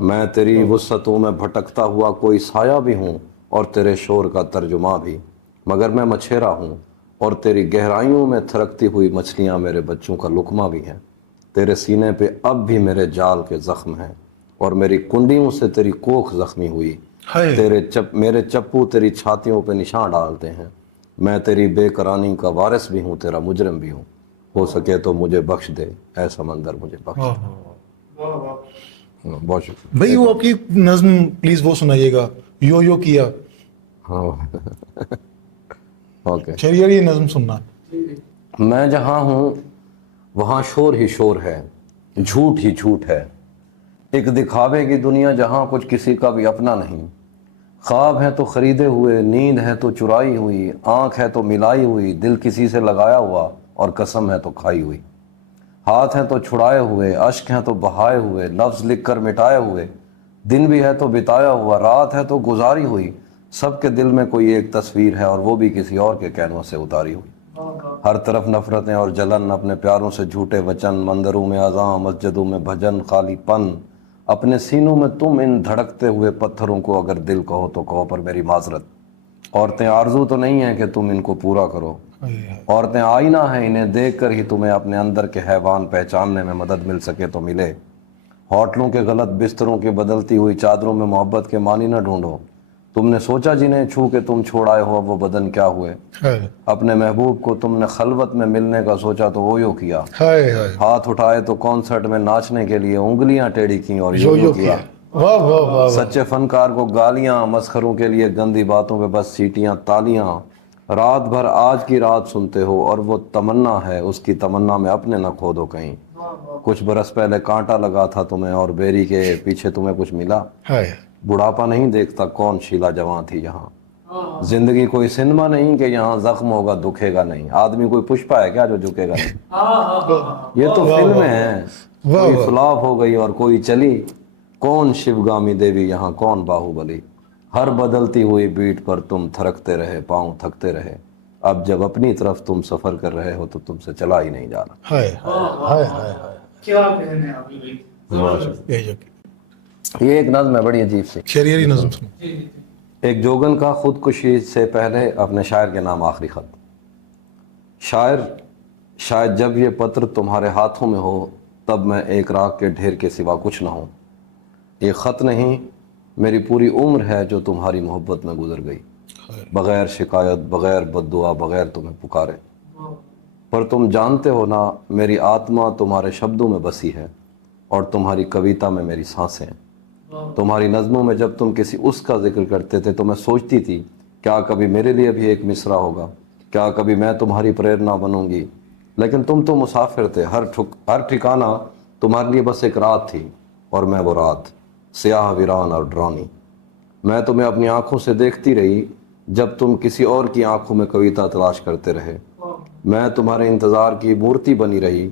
میں تیری وسعتوں میں بھٹکتا ہوا کوئی سایہ بھی ہوں اور تیرے شور کا ترجمہ بھی, مگر میں مچھیرا ہوں اور تیری گہرائیوں میں تھرکتی ہوئی مچھلیاں میرے بچوں کا لقمہ بھی ہیں. تیرے سینے پہ اب بھی میرے جال کے زخم ہیں اور میری کنڈیوں سے تیری کوکھ زخمی ہوئی. میرے چپو تیری چھاتیوں پہ نشان ڈالتے ہیں. میں تیری بے قرانی کا وارث بھی ہوں, تیرا مجرم بھی ہوں. ہو سکے تو مجھے بخش دے اے سمندر, مجھے بخش دے. بہت شکریہ بھائی وہ آپ کی نظم پلیز وہ سنائیے گا, یو کیا. ہاں اوکے. چلیے یہ نظم سننا. میں جہاں ہوں وہاں شور ہی شور ہے, جھوٹ ہی جھوٹ ہے. ایک دکھاوے کی دنیا جہاں کچھ کسی کا بھی اپنا نہیں. خواب ہے تو خریدے ہوئے, نیند ہے تو چرائی ہوئی, آنکھ ہے تو ملائی ہوئی, دل کسی سے لگایا ہوا اور قسم ہے تو کھائی ہوئی. ہاتھ ہیں تو چھڑائے ہوئے, اشک ہیں تو بہائے ہوئے, لفظ لکھ کر مٹائے ہوئے. دن بھی ہے تو بتایا ہوا, رات ہے تو گزاری ہوئی. سب کے دل میں کوئی ایک تصویر ہے اور وہ بھی کسی اور کے کینوس سے اتاری ہوئی. ہر طرف نفرتیں اور جلن, اپنے پیاروں سے جھوٹے وچن, مندروں میں اذان, مسجدوں میں بھجن, خالی پن. اپنے سینوں میں تم ان دھڑکتے ہوئے پتھروں کو اگر دل کہو تو کہو, پر میری معذرت. عورتیں آرزو تو نہیں ہیں کہ تم ان کو پورا کرو. عورتیں آئینہ ہیں, انہیں دیکھ کر ہی تمہیں اپنے اندر کے حیوان پہچاننے میں مدد مل سکے تو ملے. ہوٹلوں کے غلط بستروں کی بدلتی ہوئی چادروں میں محبت کے معنی نہ ڈھونڈو. تم نے سوچا جنہیں چھو کے تم چھوڑ آئے ہو وہ بدن کیا ہوئے. اپنے محبوب کو تم نے خلوت میں ملنے کا سوچا تو وہ یو کیا. ہاتھ اٹھائے تو کانسرٹ میں ناچنے کے لیے انگلیاں ٹیڑھی کیں اور یو کیا. سچے فنکار کو گالیاں, مسخروں کے لیے گندی باتوں پہ بس سیٹیاں, تالیاں. رات بھر آج کی رات سنتے ہو اور وہ تمنا ہے, اس کی تمنا میں اپنے نہ کھو دو کہیں. کچھ برس پہلے کانٹا لگا تھا تمہیں اور بیری کے پیچھے تمہیں کچھ ملا. بڑھاپا نہیں دیکھتا کون شیلا جواں تھی یہاں. زندگی کوئی سنیما نہیں کہ یہاں زخم ہوگا دکھے گا نہیں. آدمی کوئی پشپا ہے کیا جو جھکے گا نہیں. یہ تو فلمیں ہیں, کوئی فلاپ ہو گئی اور کوئی چلی. کون شیوگامی دیوی یہاں کون باہوبلی. ہر بدلتی ہوئی بیٹ پر تم تھرکتے رہے, پاؤں تھکتے رہے. اب جب اپنی طرف تم سفر کر رہے ہو تو تم سے چلا ہی نہیں جا رہا. کیا کہنے ابھی یہ ایک نظم ہے بڑی عجیب سی. شریعری نظم سنو. ایک جوگن کا خودکشی سے پہلے اپنے شاعر کے نام آخری خط. شاعر, شاید جب یہ پتر تمہارے ہاتھوں میں ہو تب میں ایک راکھ کے ڈھیر کے سوا کچھ نہ ہوں. یہ خط نہیں, میری پوری عمر ہے جو تمہاری محبت میں گزر گئی. بغیر شکایت, بغیر بد دعا, بغیر تمہیں پکارے. پر تم جانتے ہو نا میری آتما تمہارے شبدوں میں بسی ہے اور تمہاری کویتا میں میری سانسیں ہیں. تمہاری نظموں میں جب تم کسی اس کا ذکر کرتے تھے تو میں سوچتی تھی کیا کبھی میرے لیے بھی ایک مصرع ہوگا, کیا کبھی میں تمہاری پریرنا بنوں گی. لیکن تم تو مسافر تھے, ہر ٹھکانہ تمہارے لیے بس ایک رات تھی اور میں وہ رات, سیاہ ویران اور ڈرانی. میں تمہیں اپنی آنکھوں سے دیکھتی رہی جب تم کسی اور کی آنکھوں میں کویتا تلاش کرتے رہے. میں تمہارے انتظار کی مورتی بنی رہی.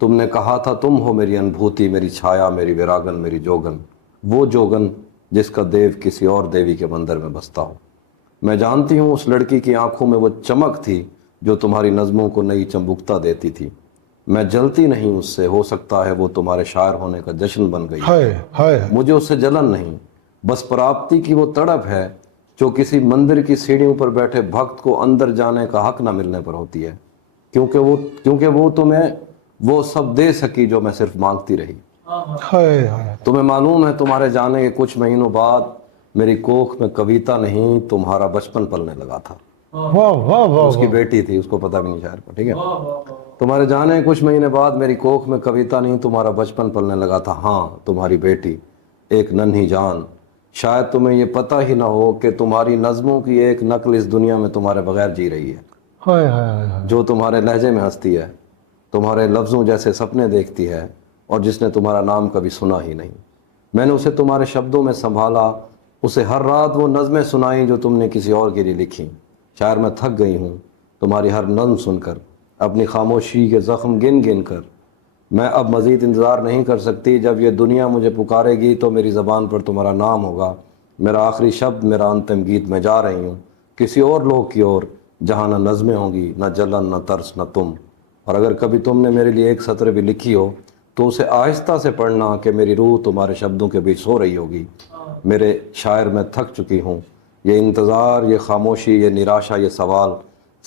تم نے کہا تھا تم ہو میری انبھوتی, میری چھایا, میری ویراگن, میری جوگن, وہ جوگن جس کا دیو کسی اور دیوی کے بندر میں بستا ہو. میں جانتی ہوں اس لڑکی کی آنکھوں میں وہ چمک تھی جو تمہاری نظموں کو نئی چمبکتا دیتی تھی. میں جلتی نہیں اس سے, ہو سکتا ہے وہ تمہارے شاعر ہونے کا جشن بن گئی. مجھے اس سے جلن نہیں, بس پراپتی کی وہ تڑپ ہے جو کسی مندر کی سیڑھیوں پر بیٹھے بھکت کو اندر جانے کا حق نہ ملنے پر ہوتی ہے, کیونکہ وہ تمہیں وہ سب دے سکی جو میں صرف مانگتی رہی. تمہیں معلوم ہے تمہارے جانے کے کچھ مہینوں بعد میری کوکھ میں کویتا نہیں تمہارا بچپن پلنے لگا تھا. اس کی بیٹی تھی, اس کو پتہ بھی نہیں شاعر کو, ٹھیک ہے. تمہارے جانے کچھ مہینے بعد میری کوکھ میں کویتا نہیں تمہارا بچپن پلنے لگا تھا. ہاں, تمہاری بیٹی, ایک ننھی جان. شاید تمہیں یہ پتہ ہی نہ ہو کہ تمہاری نظموں کی ایک نقل اس دنیا میں تمہارے بغیر جی رہی ہے, جو تمہارے لہجے میں ہنستی ہے, تمہارے لفظوں جیسے سپنے دیکھتی ہے, اور جس نے تمہارا نام کبھی سنا ہی نہیں. میں نے اسے تمہارے شبدوں میں سنبھالا, اسے ہر رات وہ نظمیں سنائیں جو تم نے کسی اور کے لیے لکھی. شاعر میں تھک گئی ہوں تمہاری ہر نظم سن کر, اپنی خاموشی کے زخم گن گن کر. میں اب مزید انتظار نہیں کر سکتی. جب یہ دنیا مجھے پکارے گی تو میری زبان پر تمہارا نام ہوگا, میرا آخری شبد, میرا انتم گیت. میں جا رہی ہوں کسی اور لوگ کی اور, جہاں نہ نظمیں ہوں گی, نہ جلن, نہ ترس, نہ تم. اور اگر کبھی تم نے میرے لیے ایک سطر بھی لکھی ہو تو اسے آہستہ سے پڑھنا کہ میری روح تمہارے شبدوں کے بیچ سو رہی ہوگی. میرے شاعر میں تھک چکی ہوں. یہ انتظار, یہ خاموشی, یہ نراشا, یہ سوال